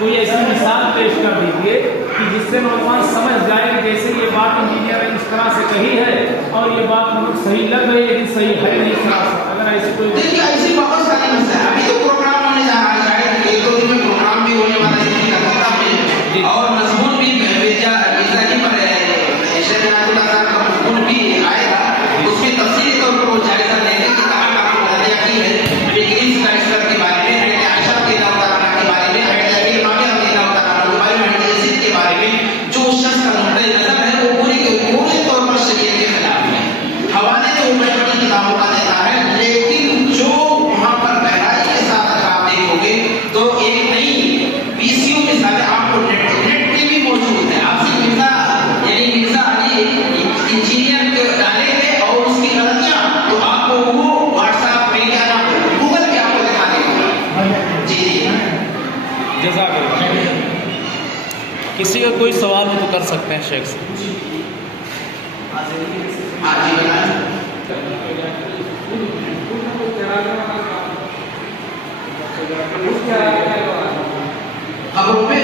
کوئی ایسی مثال پیش کر دیجیے کہ جس سے نوجوان سمجھ جائے کہ جیسے یہ بات انجینئر نے اس طرح سے کہی ہے اور یہ بات مجھے صحیح لگ رہی ہے لیکن صحیح ہے نہیں اس طرح سے. اگر ایسی کوئی دیکھیے ایسی بہت ساری مسئلہ ابھی تو پروگرام ہونے جا رہا ہے، شاید ایک دو دن میں پروگرام بھی ہونے والا ہے اسی کا پتہ میں، اور مضمون بھی ویزا ہی پر ہے، شیخ عنایت اللہ صاحب کا مضمون بھی آئے گا، اس کی تفصیلی طور پر وہ جائزہ لینے کی کہاں کہاں غلطیاں کی ہے، ڈگریز کا اسلام کے بارے میں، حضرت عائشہ رضی اللہ تعالیٰ عنہا کے بارے میں، حضرت ابی معاویہ رضی اللہ تعالیٰ عنہ کے بارے میں، حضرت یزید کے بارے میں، جو اس شخص کا نقطۂ نظر ہے وہ پورے طور پر شریعت کے خلاف ہے. حوالے تو بڑی بڑی کتابوں کا دیتا ہے، لیکن جو وہاں پر گہرائی کے ساتھ اگر آپ دیکھو گے تو ایک نئی ویسیوں مثالیں آپ کو نیٹ پہ بھی موجود ہے. آپ سے مرزا علی انجینئر ڈالیں گے اور اس کی غلطیاں تو آپ کو وہ واٹس ایپ پہ یا گوگل پہ آپ کو دکھا دے گا. جی جزاک اللہ. کسی کا کوئی سوال ہو تو کر سکتے ہیں شیخ سے. جی بتائیں. خبروں پہ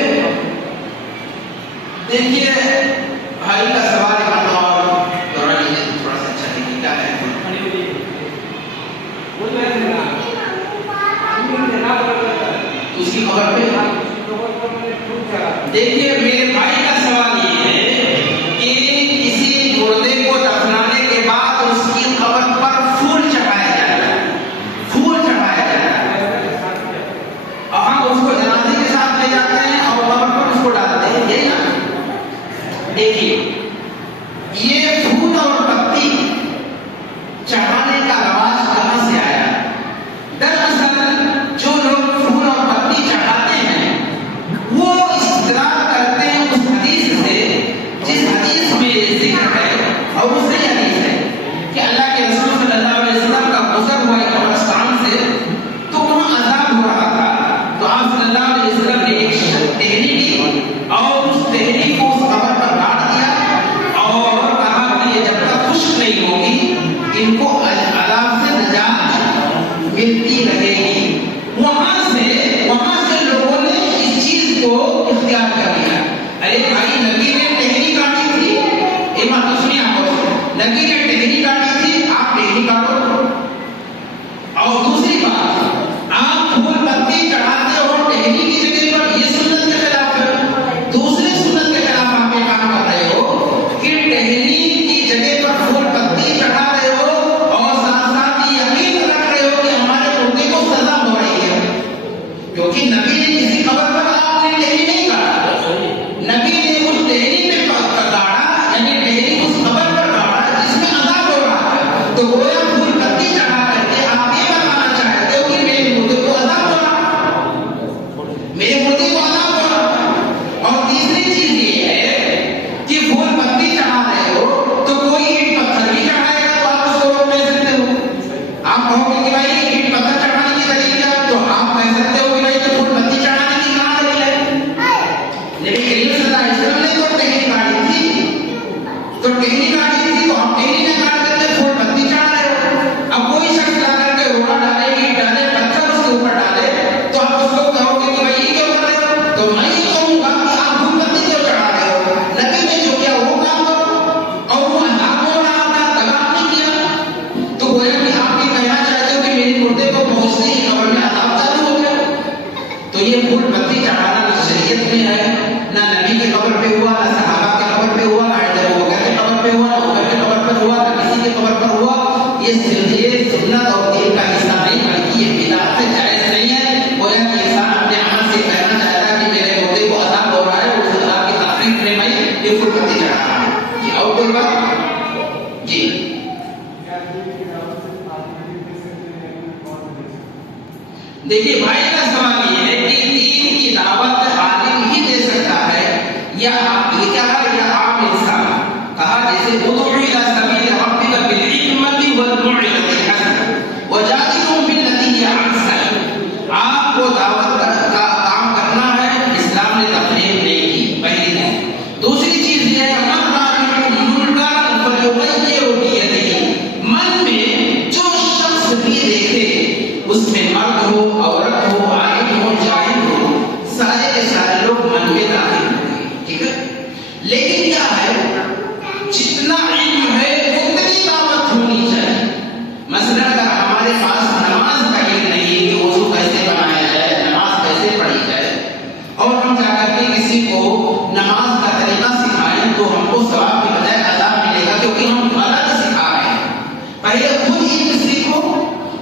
دیکھیے بھائی کا سوال ایک اور دوہرا لیجیے تھوڑا سا اچھا دیکھیے کیا ہے. اس کی خبر پہ دیکھیے میرے بھائی کا سوال یہ ہے کہ کسی مردے کو دفنانے کے بعد اس کی قبر پر پھول چڑھایا جاتا ہے، پھول چڑھایا جاتا ہے، اور ہم اس کو جنازے کے ساتھ لے جاتے ہیں اور قبر پر اس کو ڈالتے ہیں، یہی نا. دیکھیے یہ پھول اور پتی چڑھانے کا رواج کہاں سے آیا؟ دراصل جو لوگ پھول اور پتی چڑھاتے ہیں وہ استدلال کرتے ہیں اس حدیث سے جس حدیث میں یہ ذکر ہے، اور وہ صحیح حدیث ہے کہ اللہ کے رسول صلی اللہ علیہ وسلم کا گزر ہوا ہے قبرستان سے تو وہاں عذاب ہو رہا تھا، تو آپ صلی اللہ علیہ وسلم نے ایک ٹہنی لی اور اس ٹہنی کو اس قبر پر ڈال دیا اور کہا کہ یہ جب تک خشک نہیں ہوگی ان کو عذاب سے نجات ملتی رہے گی. وہاں سے لوگوں نے اس چیز کو اختیار کر لیا. ارے بھائی نبی نے ٹہنی کاٹی تھی، ایک بات تو سنیے آپ، نبی نے ٹہنی کاٹی تھی آپ ٹہنی کاٹو. اور دوسری بات آپ پھول پتی چڑھاتے ہو ٹہنی کی جگہ پر، یہ سنت کے خلاف ہے. دوسرے سنت کے خلاف آپ یہ کام کر رہے ہو کہ ٹہنی کی جگہ پر پھول پتی چڑھا رہے ہو اور ساتھ ساتھ یہ یقین رکھ رہے ہو کہ ہمارے مردے کو سزا ہو رہی ہے، کیونکہ نبی نے کسی قبر پر آپ نے ٹہنی نہیں کاٹا، نبی نے اس ٹہنی پہ کاٹا، یعنی ٹہنی اس قبر پر کاٹا جس میں عذاب ہو رہا ہے. تو گویا پھول پتی چڑھا کر کے آپ یہ بتانا چاہتے ہو کہ میرے مردے کو عذاب ہو رہا، میرے مردے کو عذاب ہو رہا. اور تیسری چیز یہ ہے کہ پھول پتی چڑھا رہے ہو تو کوئی اینٹ پتھر بھی چڑھائے گا تو آپ اس کو روک نہیں سکتے ہو. آپ کہو گے کہ بھائی اینٹ پتھر چڑھانے کی دلیل کیا ہے، تو آپ کہہ سکتے ہو کہ بھائی تو پھول پتی چڑھانے کی کہاں دلیل ہے؟ نبی کریم صلی اللہ علیہ وسلم نے تو ٹہنی کاٹی تھی، تو ٹہنی کاٹی تھی تو آپ ٹہنی نہ کاٹ کر کے پھول پتی چڑھا رہے ہو. اب کوئی شخص لا کر کے روڑا ڈالے، اینٹ ڈالے، پتھر اس کے اوپر ڈالے تو آپ اس کو کہو گے کہ بھائی یہ کیوں کر رہے ہو؟ تو میں یہ کہوں گا کہ آپ پھول پتی کیوں چڑھا رہے ہو؟ نبی نے جو کیا وہ کام کرو، اور وہ عذاب ہو رہا تھا تب آپ نے کیا. تو گویا کہ آپ یہ کہنا چاہتے ہو کہ میری مردے کو پہنچتے ہی قبر میں عذاب چالو ہو گیا. تو یہ پھول پتی چڑھانا نہ شریعت میں ہے، نہ نبی کے قبر پہ ہوا، نہ صحابہ کے قبر پہ ہوا، نہ حضرت ابوبکر کے قبر پہ ہوا، نہ عمر کے قبر پر ہوا، نہ کسی کے قبر پر ہوا. یہ سنت اور دین کا حصہ نہیں بلکہ یہ بدعت سے جائز نہیں ہے. گویا کہ انسان اپنے عمل سے کہنا چاہتا ہے کہ میرے مردے کو عذاب ہو رہا ہے اور اس عذاب کی تفریح میں میں یہ پھول پتی چڑھا رہا ہوں. جی اور کوئی بات؟ جی دیکھیے بھائی کا سوال یہ ہے کہ دین کی دعوت عالم ہی دے سکتا ہے یا یہ کیا ہے یا عام انسان؟ کہا جیسے ادعو الی سبیل ربک بالحکمت والموعظۃ الحسنہ وجادلہم باللتی ہی احسن. آپ کو دعوت کا کام کرنا ہے، اسلام نے تفریق نہیں کی، پہلی چیز. دوسری چیز یہ ہے من میں جو شخص بھی دیکھے اس میں مرد ہو، عورت ہو، عالم ہو، جاہل ہو، سارے کے سارے مثلا اگر ہمارے پاس نماز کا علم نہیں ہے کہ وضو کیسے بنایا جائے، نماز کیسے پڑھی جائے، اور ہم جا کر کے کسی کو نماز کا طریقہ سکھائیں تو ہم کو ثواب کی بجائے عذاب ملے گا، کیونکہ ہم غلط سکھا رہے ہیں۔ پہلے خود علم سیکھو،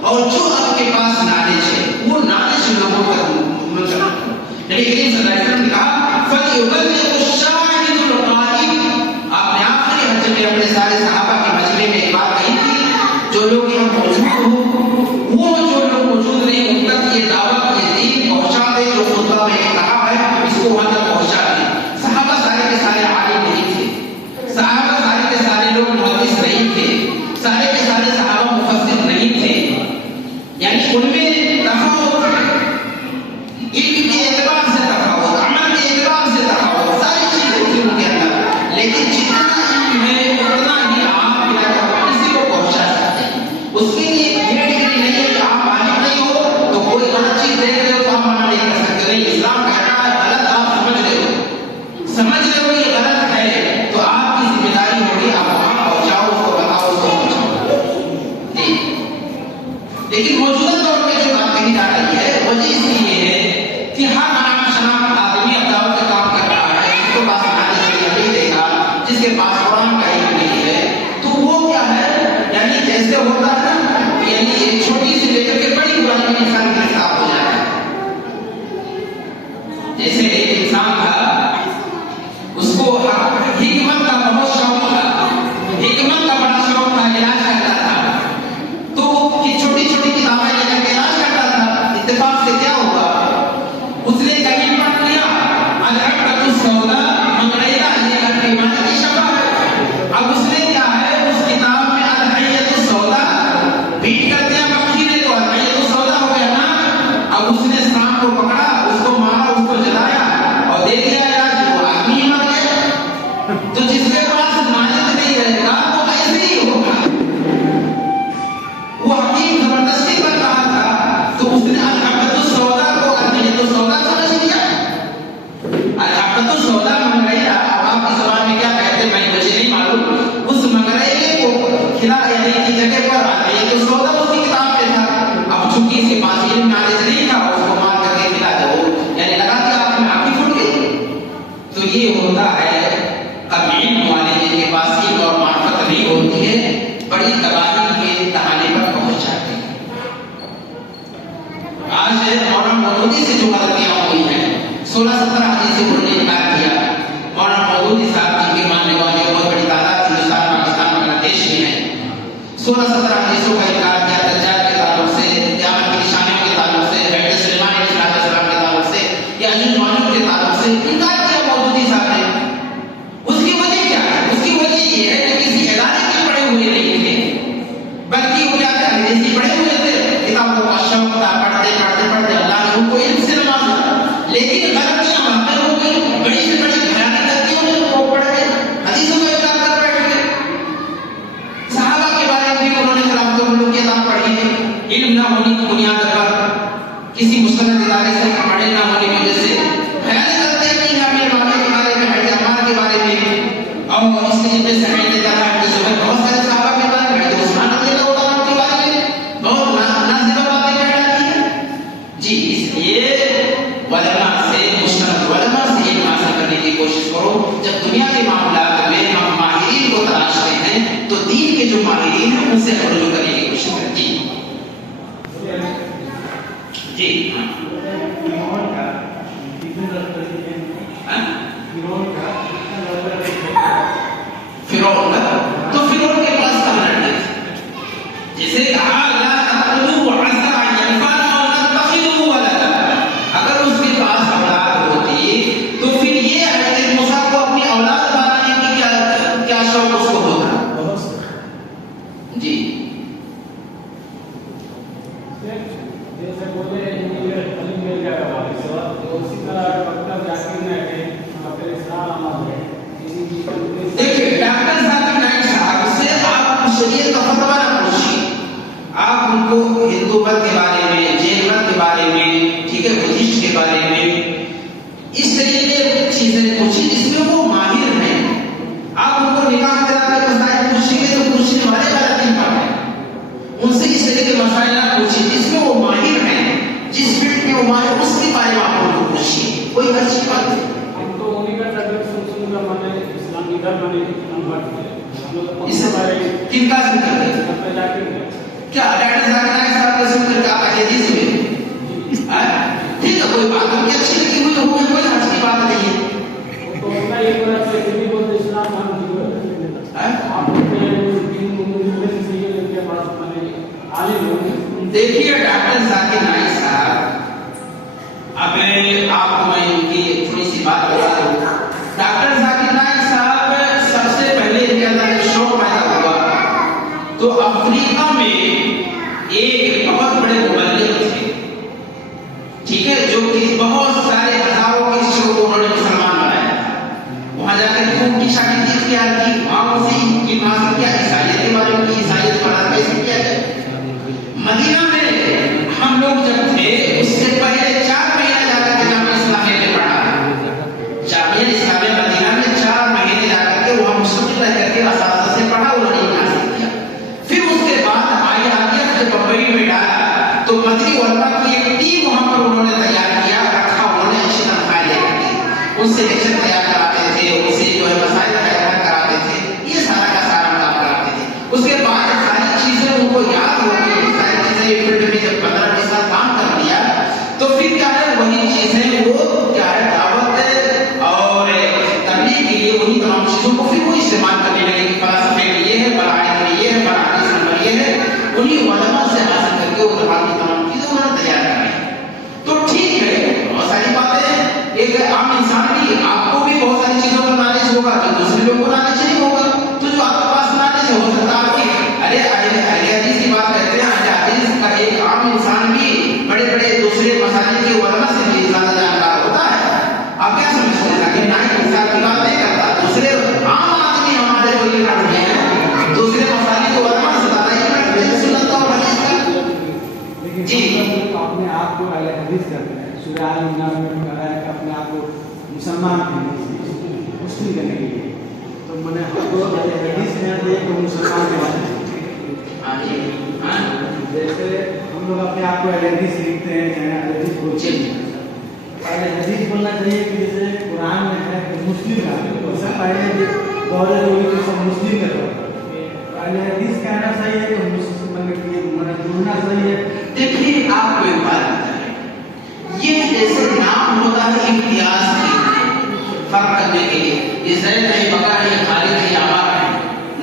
اور جو آپ کے پاس نالج ہے وہ نالج لوگوں تک منتقل کرو۔ نبی کریم صلی اللہ علیہ وسلم نے کہا فَلْيُبَلِّغِ الشَّاهِدُ الْغَائِبَ۔ آپ نے آخری حج میں اپنے سارے صحابہ کے مجمع میں ایک بات کہی تھی، جو لوگ یہاں موجود ہو، وہ جو لوگ موجود نہیں ان تک یہ دعوت یہ دین پہنچا دے جو خطبہ میں کہا ہے، اس کو وہاں تک پہنچا دے۔ صحابہ سارے کے سارے عالم نہیں تھے، صحابہ سارے کے سارے لوگ محدث نہیں تھے، سارے کے سارے صحابہ مفسر نہیں تھے، یعنی ان میں تفاوت، علم کے اعتبار سے تفاوت، عمل کے اعتبار سے تفاوت، ساری چیزیں تھیں ان کے اندر، لیکن جتنا علم ہے اتنا ہی آپ کسی کو پہنچا سکتے ہیں۔ اس کے لیے یہ ڈگری نہیں ہے کہ آپ عالم نہیں ہو تو کوئی غلط چیز دیکھ رہے ہو تو آپ منع نہیں کر سکتے، نہیں، اسلام کہتا ہے غلط آپ سمجھ رہے ہو یہ غلط ہے تو آپ کی ذمہ داری ہوگی آپ وہاں پہنچاؤ، اس کو بتاؤ، اس کو پہنچاؤ۔ لیکن موجودہ دور میں جو بات کہی جا رہی ہے وجہ اس لیے ہے کہ ہر عام شناخت آدمی اب دعوت کا کام کر رہا ہے، جس کے پاس نالج نہیں دے گا، جس کے پاس قرآن کا علم نہیں ہے، تو وہ کیا ہے، یعنی جیسے ہوتا ہے نا، یعنی ایک چھوٹی سی لے کر کے بڑی برائی میں انسان کے خلاف ہو جاتا ہے۔ جیسے ایک انسان تھا، اس کو حکمت کا بہت شوق تھا، حکمت کا بڑا شوق تھا، علاج کرتا تھا، تو چھوٹی چھوٹی کتابیں لے کر کے علاج کرتا تھا۔ اتفاق سے کیا ہوا، اس نے کہیں پڑھ لیا الحبۃ السودا منگریلا یہ بیماری کی شفا ہے۔ اب اس نے کیا ہے، اس کتاب میں الحیۃ السودا بیٹ کر دیا مکھی نے، تو الحیۃ السودا ہو گیا نا۔ اب اس نے سانپ کو پکڑا، اس کو مارا، اس کو جلایا اور دے دیا علاج، وہ آدمی مر گیا۔ تو جس کے پاس نالج نہیں رہے گا وہ ایسے ہی ہوگا۔ وہ حکیم زبردستی کر رہا تھا تو اس نے الحبۃ السودا کو الحیۃ السودا سمجھ لیا۔ الحبۃ السودا منگریلا، آپ کی زبان میں کیا کہتے ہیں میں مجھے نہیں معلوم، اس منگریلے کو کھلا یعنی کی جگہ پر الحیۃ السودا اس کی کتاب میں تھا۔ اب چونکہ اس کے پاس علم نالج نہیں تھا، اس کو مار کر کے کھلا دو، یعنی لگا کہ آپ میں آنکھیں پھٹ گئی۔ تو یہ ہوتا ہے کم علم والے جن کے پاس علم اور معرفت نہیں ہوتی ہے، بڑی تباہی کے تہانے پر پہنچ جاتے ہیں۔ آج مولانا مودودی سے جو غلطیاں ہوئی ہیں، 16-17 حدیث انہوں نے انکار کیا۔ مولانا مودودی صاحب جن کے ماننے والے بہت بڑی تعداد ہندوستان، پاکستان، بنگلہ دیش میں ہے، 16-17 حدیثوں کا انکار کیا، دجال کے تعلق سے، قیامت کی نشانیوں کے تعلق سے، بیٹے سلیمان علیہ السلام کے تعلق سے، یاجوج ماجوج کے تعلق سے انکار کیا مودودی صاحب نے۔ اس کی وجہ کیا ہے؟ اس کی وجہ یہ ہے کہ کسی ادارے کے پڑھے ہوئے نہیں تھے، بلکہ وہ کیا تھے، انگریزی پڑھے ہوئے تھے، کتابوں کا شوق تھا، پڑھتے پڑھتے پڑھتے اللہ نے ان کو علم سے نوازا، لیکن غلطیاں واقع ہو گئی، بڑی سے بڑی بھیانک غلطیوں نے وہ پڑھ گئے، حدیثوں کا انکار کر بیٹھ گئے۔ صحابہ کے بارے میں بھی انہوں نے خلاف لوگ کی کتاب پڑھی ہے، علم نہ ہونے کی بنیاد پر، کسی مستند ادارے سے پڑھے نہ ہونے کی وجہ سے بھیانک غلطیاں کی ہیں امیر واقع کے بارے میں، حضرت عمار کے بارے میں، اور اس کے جن سے حضرت طلحہ بن زبیر، بہت سارے صحابہ کے بارے میں، حضرت عثمان رضی اللہ عنہ کے بارے میں بہت نازیبہ باتیں کہہ ڈالی ہیں۔ جی اس لیے علماء سے، مستند علماء سے علم حاصل کرنے کی کوشش کرو۔ جب دنیا کے معاملات میں ہم ماہرین کو تلاشتے ہیں تو دین کے جو ماہرین ہیں ان سے رجوع کرنے کی کوشش کریں۔ جی جی فرعون کا تو فرعون کے پاس کمر ہے، جسے کہا لا تقتلوا عسى ان ينفعنا او نتخذه ولدا، اگر اس کے پاس اولاد ہوتی تو پھر یہ حضرت موسیٰ کو اپنی اولاد بنانے کی کیا شوق اس کو ہوتا۔ جی جیسے بولے علم مل جائے گا، اسی طرح ڈاکٹر ذاکر نائک ڈاکٹر اسرار احمد ہے، دیکھیے ڈاکٹر ذاکر نائک صاحب سے آپ شریعت کا فتویٰ نہ پوچھیے، آپ ان کو ہندو مت کے بارے میں، جین مت کے بارے میں، ٹھیک ہے، بدھسٹ کے بارے میں، اس طریقے چیزیں پوچھیے جس میں وہ ماہر ہیں۔ آپ ان کو نکاح کرا کے مسائل پوچھیں گے تو پوچھنے والے غلط نہیں پڑھ رہے، ان سے مسائل نہ پوچھیے، جس میں وہ ماہر ہیں، جس فیلڈ میں وہ ماہر، اس کے بارے میں آپ ان کو پوچھیے، کوئی اچھی بات نہیں۔ ہم تو انہیں کا ٹارگیٹ سن کر مانے اسلام ادھر بنے ہم بٹ گئے، اس بارے کن کا ذکر ہے؟ کیا ڈاکٹر ذاکر نائک صاحب کا ذکر کا حدیث میں ٹھیک ہے، کوئی بات ان کی اچھی لگی ہوئی ہو، کوئی حرج کی بات نہیں ہے۔ تو ان کا یہ بڑا سے بھی بولتے اسلام ہم دیکھیے ڈاکٹر ذاکر نائک صاحب، اب آپ کو میں ان کی تھوڑی سی بات بتا دوں۔ ڈاکٹر ذاکر نائک صاحب سب سے پہلے ان کے اندر ایک شوق پیدا ہوا تو افریقہ میں ایک بہت بڑے مبلغ تھے، ٹھیک ہے، جو کہ بہت سارے ہزاروں کے شعروں کو انہوں نے مسلمان بنایا، وہاں جا کر خوب کی شاگردی اختیار کی، وہاں سے ان کی بات کیا عیسائیت کے بارے میں، عیسائیت پر کیسے کیا جائے۔ مدینہ میں ہم لوگ جب تھے اس سے پہلے 4 مہینے جا کر کے جامعہ اسلامیہ میں پڑھا، جامعہ اسلامیہ مدینہ میں 4 مہینے جا کر کے وہاں مستقل رہ کر کے اساتذہ سے پڑھا، انہوں نے حاصل کیا۔ پھر اس کے بعد آئیہ جب بمبئی میں ڈالا تو مدنی علماء کی ایک ٹیم وہاں پر انہوں نے تیار کیا، رکھا، انہوں نے اچھی تنخواہیں لے کر کے ان سے لیکچر تیار کراتے تھے، ان سے جو ہے مسائل تیار کراتے تھے، یہ سارا کا سارا کام کراتے تھے۔ اس کے بعد ساری چیزیں ان کو یاد ہو گئی، فیلڈ میں جب 15-20 سال کام کر لیا تو پھر کیا ہے وہی چیزیں وہ کیا ہے دعوت اور تبلیغ کے لیے وہی تمام چیزوں کو پھر وہ استعمال کرنے لگے کہ فلسفے میں یہ ہے، بڑھانے میں یہ ہے، بڑھانے سے یہ ہے، انہیں علماء سے حاصل کر کے وہ تمام چیزیں انہوں نے تیار کرائی۔ تو ٹھیک ہے، بہت ساری باتیں، ایک عام انسان بھی، آپ کو بھی بہت ساری چیزوں کا نالج ہوگا تو دوسرے لوگوں کو نالج نہیں ہوگا، تو جو آپ کے پاس نالج ہے ہو سکتا ہے کہ ارے اہل حدیث کی بات کرتے ہیں، ایک عام انسان بھی بڑے بڑے دوسرے مسائل کے علماء سے بھی زیادہ جانکار ہوتا ہے۔ آپ کیا سمجھتے ہیں کہ نہ ہی انسان کی بات نہیں کرتا، دوسرے عام آدمی ہمارے جو یہ رکھتے ہیں دوسرے مسائل کے علماء سے زیادہ ہی رکھتے ہیں سنت اور حدیث کا۔ جی اپنے آپ کو اہل حدیث کرتے ہیں، سورہ آل عمران میں کہا ہے کہ اپنے آپ کو مسلمان مسلم کرنے کے لیے، تو میں نے ہم کو اہل حدیث میں ایک مسلمان کے بارے میں جیسے ہم لوگ اپنے آپ کو اہل حدیث لکھتے ہیں، اہل حدیث بولتے ہیں، اہل حدیث بولنا چاہیے کہ جیسے قرآن میں ہے کہ مسلم کا، اس سے پہلے دور ہوئی تو سب مسلم کا دور، اہل حدیث کہنا صحیح ہے کہ مسلم جڑنا صحیح ہے۔ دیکھیے آپ کو ایک بات بتائیں، یہ جیسے نام ہوتا ہے امتیاز کے فرق کرنے کے لیے، یہ زید ہے، بکر ہے، خالد ہے، عمار ہے،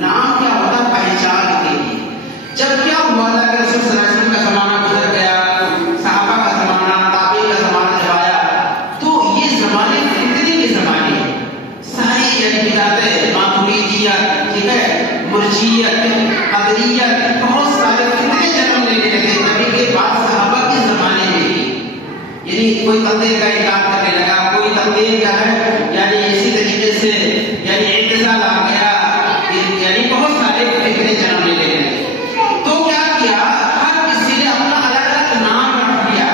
نام کیا ہوتا ہے پہچان کے لیے۔ جب کیا ہوا تھا کہ رسول صلی اللہ علیہ وسلم کا زمانہ گزر گیا، صحابہ کا زمانہ، تابعین کا زمانہ جب آیا تو یہ زمانے فتنے کے زمانے ساری یعنی بدعتیں، ماتریدیت، ٹھیک ہے، مرجیت، قدریت، بہت سارے فتنے جنم لینے لگے نبی کے بعد صحابہ کے زمانے میں ہی، یعنی کوئی تقدیر کا انکار کرنے لگا، کوئی تقدیر کیا ہے یعنی اسی طریقے سے یعنی اعتزال آ گیا، یعنی بہت سارے فتنے جنم لینے لگے۔ تو کیا کیا، ہر کسی نے اپنا الگ الگ نام رکھ دیا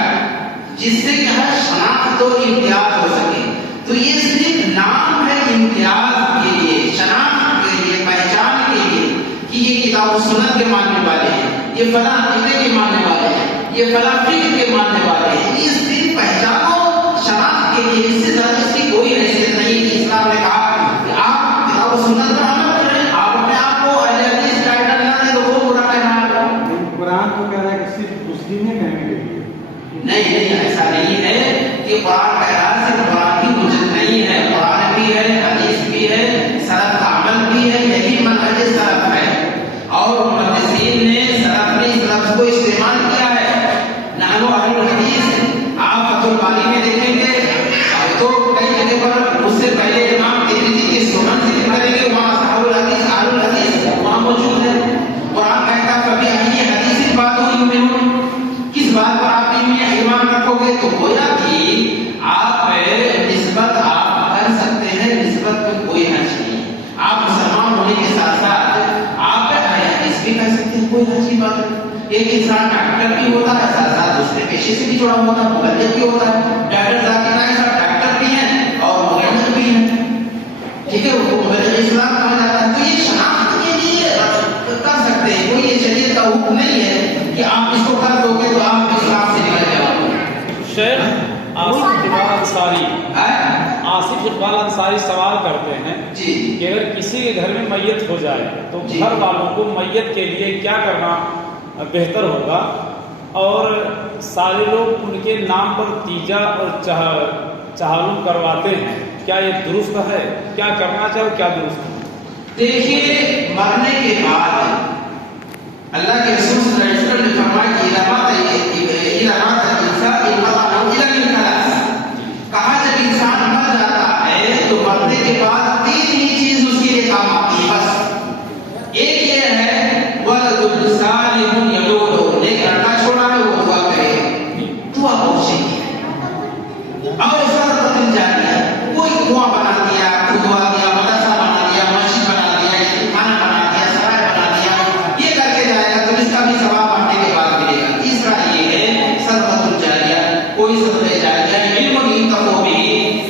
جس سے کیا ہے شناخت اور امتیاز ہو سکے۔ تو یہ صرف نام ہے امتیاز کے لیے، شناخت کے لیے، پہچان کے لیے کہ یہ کتاب و سنت کے ماننے والے ہیں، یہ فلاں عقیدے کے ماننے والے ہیں، یہ فلاں فقہ کے ماننے والے ہیں، یہ صرف پہچان و شناخت کے لیے، اس سے زیادہ اس کی کوئی حیثیت نہیں کہ اسلام نے کہا کہ آپ کتاب و سنت پر عمل کریں، آپ اپنے آپ کو اہل حدیث ٹائٹل نہ دیں تو وہ برا کہنا ہے۔ قرآن تو کہہ رہا ہے کہ صرف مسلم ہی کہنے کے لیے، نہیں ایسا نہیں ہے کہ قرآن کہہ رہا ہے صرف قرآن کی حجت نہیں ہے، قرآن بھی ہے، حدیث بھی ہے، سلف کا عمل بھی ہے، یہی منہج سلف ہے، اور محدثین نے سلف نے اس لفظ کو استعمال کیا ہے۔ نحن اہل الحدیث، آپ فتح الباری میں دیکھیں گے تو کئی جگہ پر اس سے پہلے امام ترمذی کے سنن ذکر کریں گے، وہاں اصحاب الحدیث، اہل الحدیث وہاں موجود ہے۔ قرآن کہتا ہے فبأي حدیث بعدہ یؤمنون، کس بات پر آپ ایمان رکھو گے؟ تو گویا کہ آپ نسبت آپ کر سکتے ہیں، نسبت میں کوئی حرج نہیں، آپ مسلمان ہونے کے ساتھ ساتھ آپ حدیث بھی کر سکتے ہیں، کوئی حرج کی بات نہیں۔ ایک انسان ڈاکٹر بھی ہوتا ہے، ساتھ ساتھ دوسرے پیشے سے بھی جڑا ہوتا ہے، مبلغ بھی ہوتا ہے۔ ڈاکٹر ذاکر نائک صاحب ڈاکٹر بھی ہیں اور مبلغ بھی ہیں، ٹھیک ہے، وہ مبلغ اسلام کہا جاتا ہے۔ تو یہ شناخت کے لیے کر سکتے ہیں، کوئی یہ شریعت کا حکم نہیں ہے کہ آپ اس کو کر دو گے تو آپ اسلام سے نکل جاؤ گے. شیخ آصف اقبال انصاری سوال کرتے ہیں جی کہ اگر کسی کے گھر میں میت ہو جائے تو جی. گھر والوں کو میت کے لیے کیا کرنا بہتر ہوگا، اور سارے لوگ ان کے نام پر تیجا اور چہلم کرواتے ہیں، کیا یہ درست ہے؟ کیا کرنا چاہیے، کیا درست ہے؟ دیکھیے مرنے کے بعد اللہ کے رسول صلی اللہ علیہ وسلم نے فرمایا کہ کہا جب انسان مر جاتا ہے تو مرنے کے بعد تین ہی چیز اس کے لیے کام آتی ہے بس. ایک یہ ہے ولد صالح یدعو، ایک لڑکا چھوڑا ہے وہ دعا کرے، دعا پہنچے گی. اور صدقۃ جاریہ، کوئی کنواں بنا دیا، کھدوا دیا، مدرسہ بنا دیا، مسجد بنا دیا، خانہ بنا دیا، سرائے بنا دیا، یہ کر کے جائے گا تو اس کا بھی ثواب مرنے کے بعد ملے گا. تیسرا یہ ہے صدقۃ جاریہ، کوئی صدقہ جاریہ، علم ينتفع به،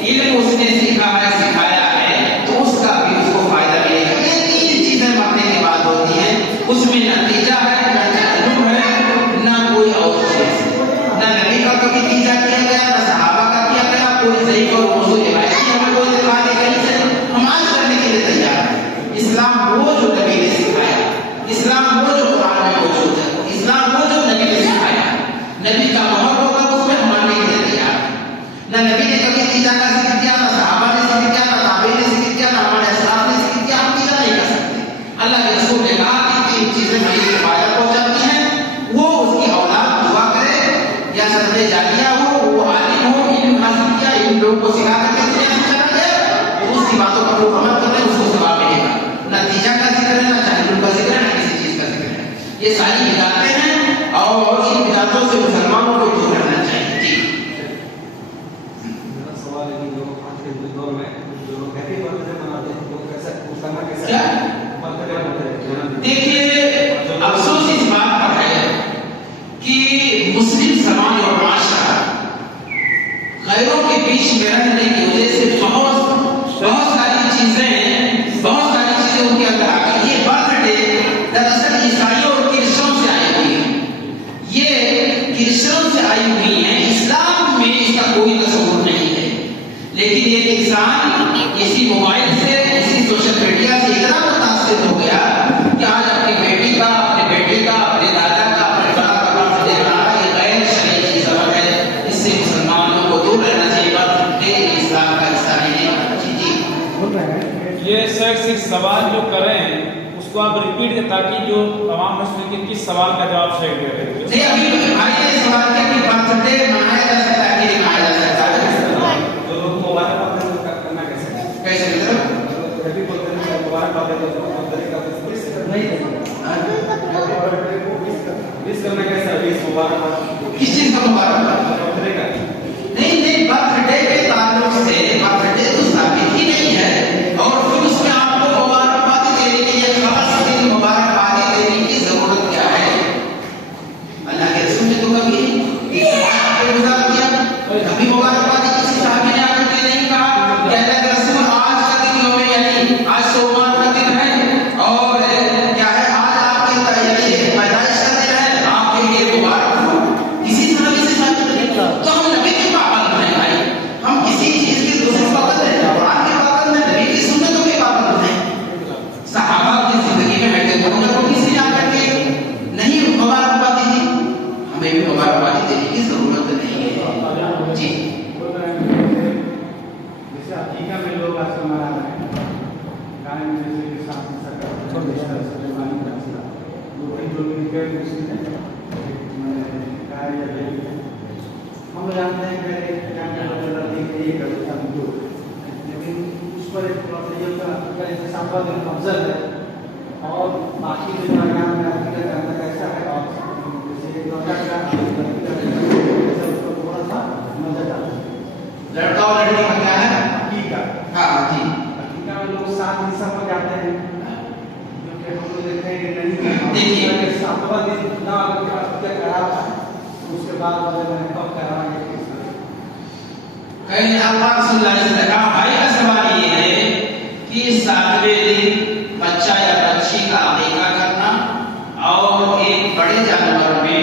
علم اس نے سیکھا ہے سکھایا ہے تو اس کا بھی اس کو فائدہ ملے گا. یہ تین چیزیں مرنے کے بعد ہوتی ہیں، اس میں نہ تیجا ہے، نہ تعلم ہے، نہ کوئی اور چیز. نہ نبی کا کبھی تیجا کیا گیا، نہ صحابہ کا کیا گیا، کوئی ضعیف اور موضوع روایت کی ہمیں کوئی دکھا دے کہیں سے ہم آج کرنے کے لیے تیار ہیں. اسلام وہ جو نبی نے سکھایا، اسلام وہ جو قرآن میں موجود ہے، اسلام وہ جو نبی نے سکھایا، نبی کا مہر ہوگا اس میں ہم ماننے کے لیے تیار ہیں. نہ نبی نے کبھی تیجا کا ذکر کیا، نہ صحابہ نے ذکر کیا، نہ تابعین نے ذکر کیا، نہ ہمارے اسلاف نے ذکر کیا، ہم تیجا نہیں کر سکتے. اللہ کے رسول نے کہا کہ تین چیزیں میری کو فائدہ پہنچاتی ہیں، وہ اس کی اولاد دعا کرے یا صدقہ جاریہ ہو، وہ عالم ہو، علم حاصل کیا، علم لوگوں کو سکھا کر کے دنیا سے چلا گیا تو اس کی باتوں پر وہ عمل کر رہے ہیں، اس کو ثواب ملے گا. نہ تیجا کا ذکر ہے، نہ چہلم کا ذکر ہے، نہ کسی چیز کا ذکر ہے. یہ ساری بدعتیں ہیں اور ان بدعتوں سے مسلمانوں کو دور رہنا چاہیے. جی میرا سوال ہے کہ جو آج کے دور میں جو لوگ ہیپی برتھ ڈے مناتے ہیں تو کیسا کرنا کیسا کیا؟ برتھ ڈے مناتے ہیں. دیکھیے افسوس اس بات پر ہے کہ مسلم سماج اور معاشرہ غیروں کے بیچ میں رہنے کی وجہ سے بہت ساری چیزیں ان کے اندر آ گئی. یہ برتھ ڈے دراصل عیسائیوں اور کرسچنوں سے آئی ہوئی ہے، یہ کرسچنوں سے آئی ہوئی ہے، اسلام میں اس کا کوئی تصور نہیں ہے. لیکن یہ انسان اسی موبائل سے، اسی سوشل میڈیا سے اتنا متاثر ہو گیا کہ آج اپنی بیٹی کا، اپنے بیٹے کا، اپنے دادا کا، اپنے بڑا کا برتھ ڈے منانا یہ غیر شرعی چیز ہے. اس سے مسلمانوں کو دور رہنا چاہیے. برتھ ڈے اسلام کا حصہ نہیں ہے. جی بول رہے ہیں یہ صرف سوال جو کر رہے ہیں اس کو آپ ریپیٹ کریں تاکہ جو عوام مسلم کے کس سوال کا جواب صحیح دے رہے ہیں. نہیں، ابھی بھائی نے سوال کیا کہ برتھ ڈے منایا جا سکتا ہے کہ نہیں منایا جا سکتا ہے. جو لوگ موبائل پر کرنا کیسے کیسے مطلب ہیپی برتھ ڈے موبائل پر نہیں وش کرنا کیسا ہے؟ وش مبارک کس چیز کا مبارک برتھ ڈے کا نہیں، برتھ ڈے کے تعلق سے برتھ ڈے تو ثابت ہی نہیں ہے اور پھر اس میں آپ کو مبارکبادی دینے کے لیے خاص دن مبارکبادی دینے کی ضرورت کیا ہے؟ اللہ کے رسول نے تو کبھی گزار کیا، کبھی مبارکبادی کسی صحابی نے آ کر کے نہیں کہا کہ اللہ کے رسول آج کا دن یوم یعنی آج سوموار کا دن ہے اور کیا ہے آج آپ کی پیدائش کا دن ہے، آپ کے لیے مبارک ہو. کسی صحابی سے ثابت نہیں. تو ہم نبی کے پابند ہیں بھائی، ہم کسی چیز کی دوسری پابند ہیں، قرآن کے پابند ہیں، نبی کی سنتوں کے پابند ہیں. صحابہ کی زندگی میں بیٹھے تو انہیں کو کسی جا کر کے نہیں مبارکبادی دی، ہمیں بھی مبارکبادی دینے کی ضرورت نہیں ہے. جی جیسے عقیقہ میں لوگ آج کل منا رہے ہیں گانے میں جیسے کہ ساتھ سلیمانی کا مسئلہ جو مل کے ہم جانتے ہیں کہ یہ کرتا لیکن اس پر ایک ساموا دن افضل ہے اور باقی جو نام میں عقیدہ کرنا کیسا ہے اور جیسے تھوڑا سا مزہ آتا ہے. لڑکا اور لڑکی کا کیا ہے؟ عقیقہ. ہاں جی عقیقہ میں لوگ 7 دن سب ہو جاتے ہیں کیونکہ ہم لوگ دیکھتے ہیں کہ نہیں دیکھیے 7واں دن نہ عقیقہ کرا تھا اس کے بعد والے میں کب کرا ہے کہیں اللہ صلی اللہ علیہ وسلم نے کہا بھائی کا سوال یہ ہے کہ 7ویں دن بچہ یا بچی کا عقیقہ کرنا اور ایک بڑے جانور میں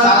7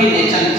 بھی نیچر